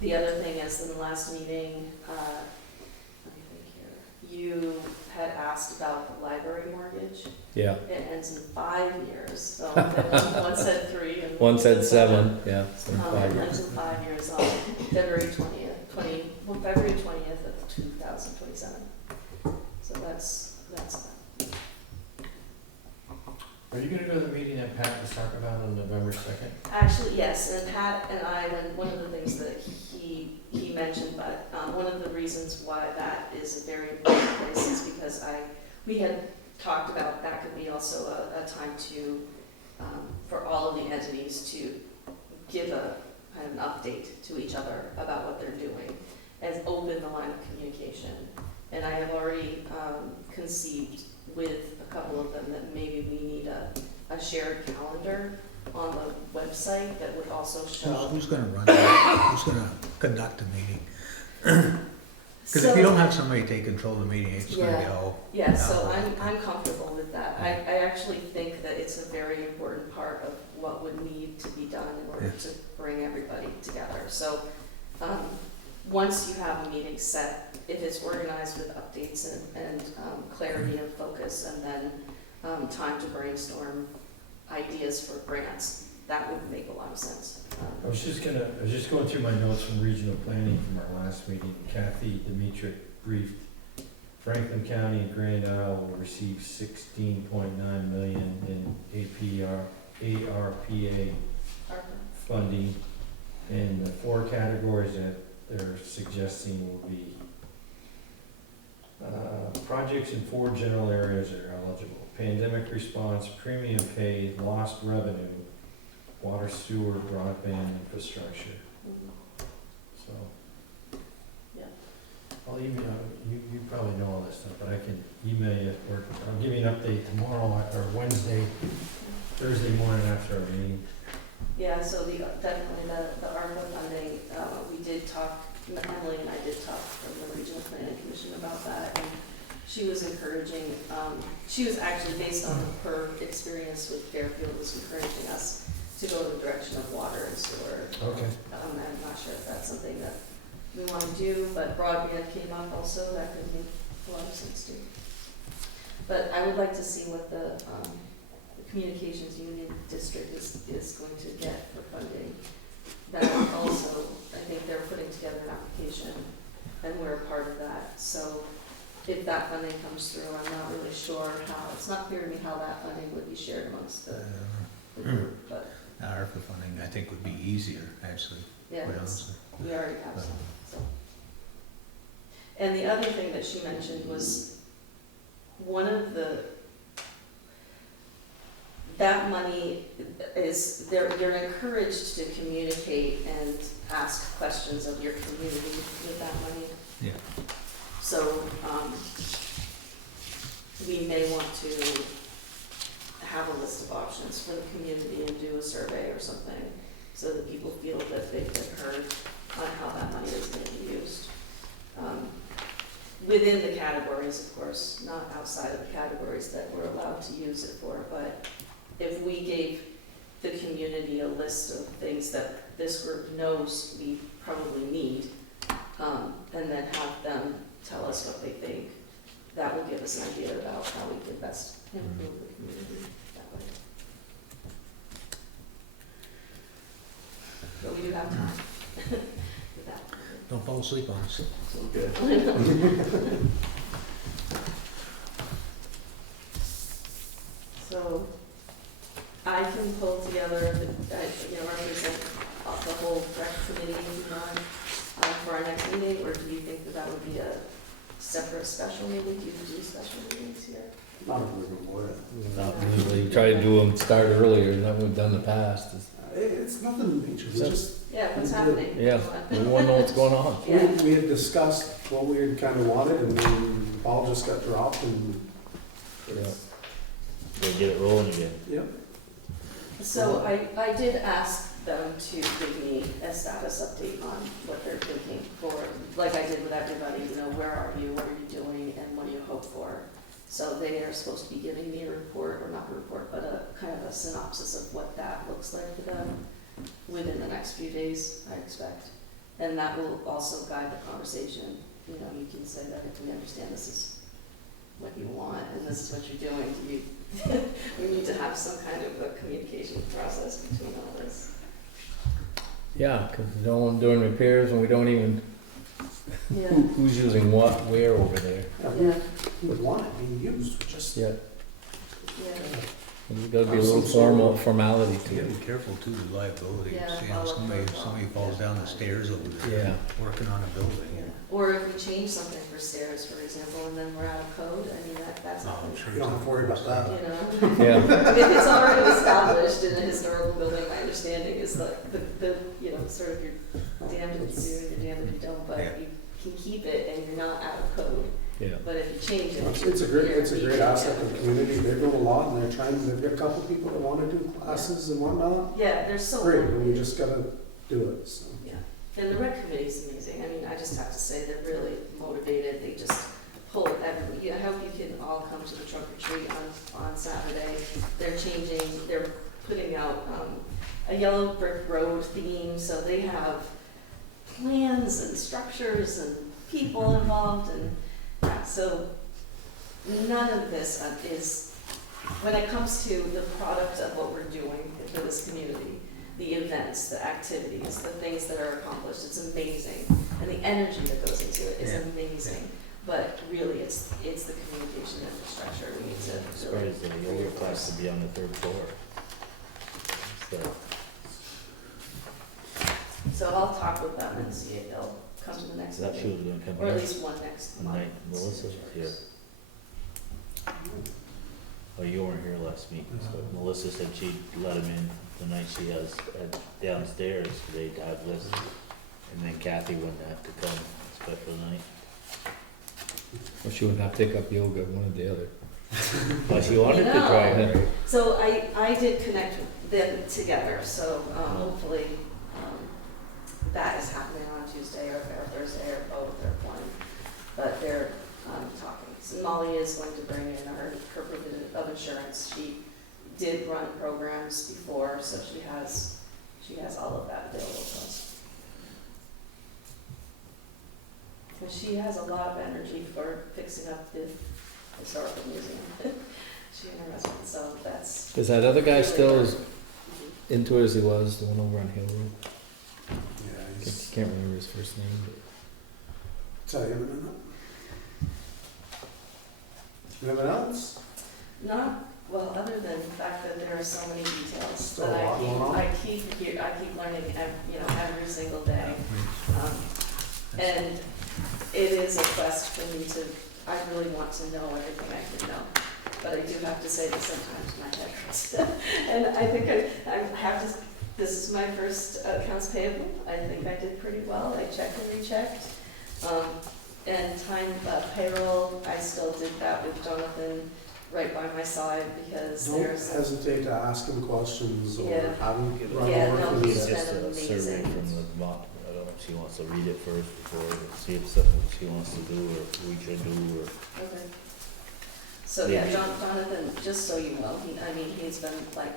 the other thing is, in the last meeting, let me think here, you had asked about the library mortgage. Yeah, It ends in 5 years, so one said 3 and one said 7, yeah, so 5 It years. ends in 5 years on February 20th of 2027. So that's that. Are you gonna go to the meeting that Pat was talking about on November 2nd? Actually, yes, and Pat and I, one of the things that he mentioned, but one of the reasons why that is a very important place is because we had talked about that could be also a time to, for all of the entities to give a kind of an update to each other about what they're doing, and open the line of communication. And I have already conceived with a couple of them that maybe we need a shared calendar on the website that would also Well, show. who's gonna run that? Who's gonna conduct the meeting? Because if you don't have somebody take control of the meeting, it's gonna Yeah. get all. Yeah, so I'm comfortable with that. I actually think that it's a very important part of what would need to be done in order to bring everybody together. So, once you have a meeting set, if it's organized with updates and clarity of focus, and then time to brainstorm ideas for grants, that would make a lot of sense. I was just going through my notes from regional planning from our last meeting. Kathy Dimitri briefed Franklin County and Grand Isle will receive $16.9 million in ARPA funding. And the 4 categories that they're suggesting will be projects in 4 general areas that are eligible: pandemic response, premium paid, lost revenue, water, sewer, broadband infrastructure. Mhm. So. Yeah. I'll email, you probably know all this stuff, but I can email you, or I'll give you an update tomorrow, or Wednesday, Thursday morning after our meeting. Yeah, so definitely the ARPA funding, we did talk, Emily and I did talk from the Regional Planning Commission about that, and she was encouraging, she was actually, based on her experience with Fairfield, was encouraging us to go in the direction of water and sewer. Okay. I'm not sure if that's something that we want to do, but broadband came up also, that could make a lot of sense too. But I would like to see what the communications union district is going to get for funding. That also, I think they're putting together an application, and we're a part of that. So if that funding comes through, I'm not really sure how, it's not clear to me how that funding would be shared amongst the group, but ARPA funding, I think, would be easier, actually. yeah, quite it's, honestly. we already have some, so. And the other thing that she mentioned was one of that money is, they're encouraged to communicate and ask questions of your community with that money. Yeah. So, we may want to have a list of options for the community and do a survey or something, so that people feel that they've been heard on how that money is being used. Within the categories, of course, not outside of the categories that we're allowed to use it for, but if we gave the community a list of things that this group knows we probably need, and then have them tell us what they think, that will give us an idea about how we can best improve the community that way. But we do have time with that. Don't fall asleep on us. Okay. So I can pull together, represent the whole rec committee if you want, for our next meeting, or do you think that that would be a separate special meeting? Do you do special meetings here? Not if we're gonna board it. Not usually, we try to do them, start earlier than we've done in the past. It's nothing major, we just, Yeah, what's happening? Yeah, we wanna know what's going on. we, we had discussed what we had kinda wanted, and then the ball just got dropped, and, Yeah. We'll get it rolling again. yep. So I did ask them to give me a status update on what they're thinking for, like I did with everybody, where are you, what are you doing, and what do you hope for? So they are supposed to be giving me a report, or not a report, but a kind of a synopsis of what that looks like for them within the next few days, I expect. And that will also guide the conversation. You can say that if we understand this is what you want and this is what you're doing, we need to have some kind of a communication process between all this. Yeah, cause no one doing repairs and we don't even, Yeah, who's using what, where over there. yeah, We would want it being used, just. Yeah, yeah. there's gotta be a little formality to You it. gotta be careful too, with liability. Yeah, You know, follow somebody protocol. falls down the stairs over there, Yeah. working on a building. Or if we change something for stairs, for example, and then we're out of code, that's Oh, not, I'm sure. You don't have to worry about that. Yeah, If it's already established in a historical building, my understanding is that the sort of you're damned if you do and you're damned if you don't, but Yeah. you can keep it and you're not out of code. yeah. But if you change it. It's a great you're asset to leaving the it. community, they're doing a lot, and they've got a couple people that wanna do classes and whatnot. Yeah, there's so. Great, many. and we just gotta do it, so. Yeah, and the rec committee's amazing. I mean, I just have to say, they're really motivated. They just pull everybody. I hope you can all come to the trunk or treat on Saturday. They're putting out a yellow brick road theme, so they have plans and structures and people involved, and so none of this is, when it comes to the product of what we're doing for this community, the events, the activities, the things that are accomplished, it's amazing. And the energy that goes into it is Yeah. amazing. But really, it's the communication infrastructure we need to really. Surprised the yoga class to be on the third floor. So I'll talk with them and see if they'll come to the next So that she meeting, was gonna come or at here. least one next The month. night Melissa was here. Oh, you weren't here last meeting, so Melissa said she'd let him in the night she has downstairs today to have this. And then Kathy wouldn't have to come, special night. Or she wouldn't have to take up yoga, one or the other. But she wanted to try it, right? So I did connect them together, so hopefully that is happening on Tuesday or Thursday or both or one. But they're talking. So Molly is going to bring in her proof of insurance. She did run programs before, so she has all of that available to us. And she has a lot of energy for fixing up the historical museum. She and her husband, so that's. Is that other guy really still good. as into it as he was, the one over on Hill Road? Yeah, I he's, can't remember his first name, but. tell you in a minute. Anything else? Not, well, other than the fact that there are so many details Still that a lot going on. I keep learning, every single day. And it is a quest for me to, I really want to know everything I can know. But I do have to say that sometimes my head hurts. And I think I have to, this is my first accounts payable. I think I did pretty well. I checked and rechecked. And payroll, I still did that with Jonathan right by my side because Don't there's. hesitate to ask him questions or Yeah. have him run Yeah, over no, for It's he's you. just been a survey amazing. from the Vermont, I don't know if she wants to read it first before, see if something she wants to do or we should do or. Okay. So yeah, Maybe. Jonathan, just so you know, he's been like,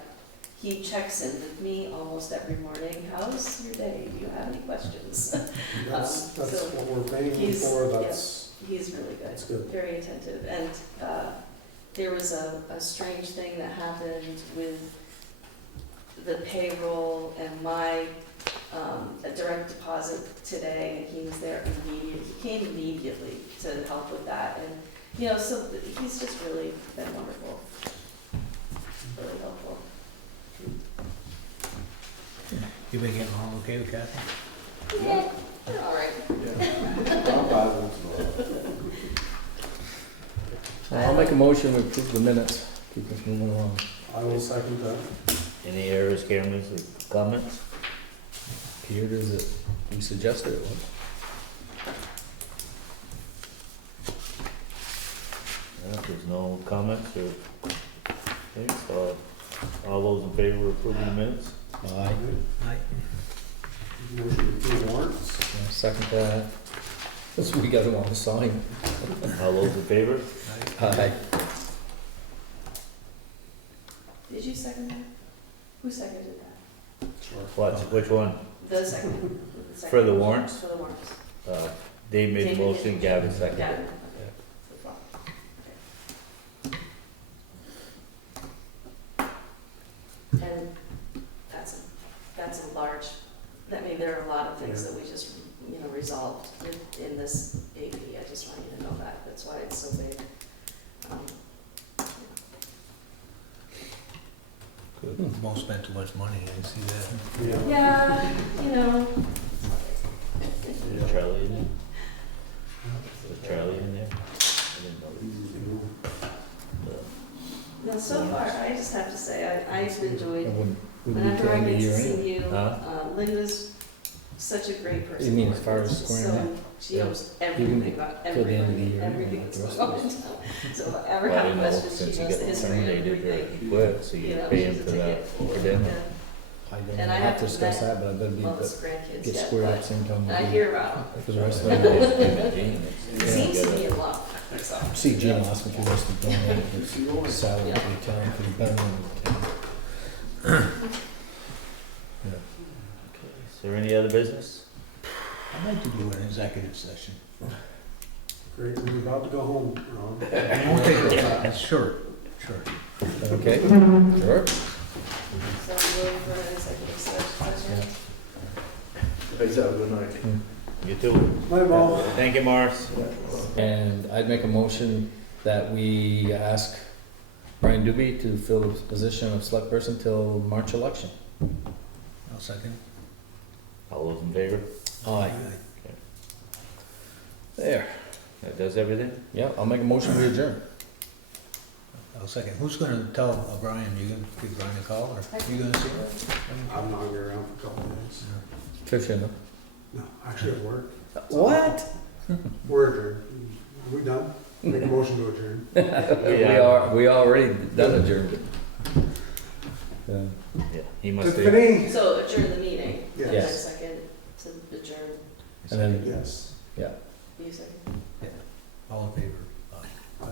he checks in with me almost every morning. How's your day? Do you have any questions? That's so what we're paying him he's- for, yeah. that's, He's really good. that's good. Very attentive. And there was a strange thing that happened with the payroll and my a direct deposit today, and he was there immediately, he came immediately to help with that, and, you know, so he's just really been wonderful, really helpful. You been getting along okay with Kathy? Yeah, they're all right. Yeah. I'm positive. So I'll make a motion to approve the minutes, keep us moving along. I will second that. Any errors, cameras, or comments? Peter, does it, you suggested it was? If there's no comments or things, all those in favor of approving the minutes? Aye. Aye. Motion to approve warrants. I'll second that. That's what we got them all to sign. All those in favor? Aye. Did you second that? Who seconded that? Which one? The second. For the warrants? For the warrants. Dave made the motion, Gavin seconded Got it. it. And that's a large, I mean, there are a lot of things that we just, you know, resolved in this AP. I just want you to know that. That's why it's so big. Won't spend too much money, I see that. Yeah. Yeah, you know, Is Charlie in there? Is Charlie in there? I didn't know. no, so far, I just have to say, I've It enjoyed, wouldn't, would be whenever till I the get year to anyway. see you, Huh? Linda's such a great person. You mean as to far work as with. squaring So, that? she knows Even everything about till the end of the everything, year, everything like that's the rest going of on in us. town. So if I ever Well, I have didn't know questions, she since you knows the got history of terminated or everything. you quit, so You you know, pay she's him a for ticket that for for them. yeah. I don't And I have to haven't discuss met that, but I better be, All his grandkids get yet, squared up but same time. I hear about him. For the rest of Him the and Jean, He it's- seems to yeah, be in love, so. See, Gina asked me if he wants to donate his salary to the town for the betterment of the town. Is there any other business? I'd like to do an executive session. Great, we're about to go home, Ron. It won't take, it's short, short. Okay, sure. So we'll go for an executive session. Guys, have a good night. You too. Bye, Bob. Thank you, Morris. And I'd make a motion that we ask Brian Doobie to fill the position of select person till March election. I'll second. All those in favor? Aye. There. That does everything? Yeah, I'll make a motion to adjourn. I'll second. Who's gonna tell Brian, you gonna give Brian a call, or you gonna see him? I'm not gonna be around for a couple of days. Trish, in No, actually at work. What? We're adjourned. Are we done? Make a motion to adjourn. We already done adjourned. Yeah. Yeah, he must Good have. fitting. So adjourn the meeting. Yes. And then second to adjourn, And then, Yes. you second. All in favor? Aye. Aye.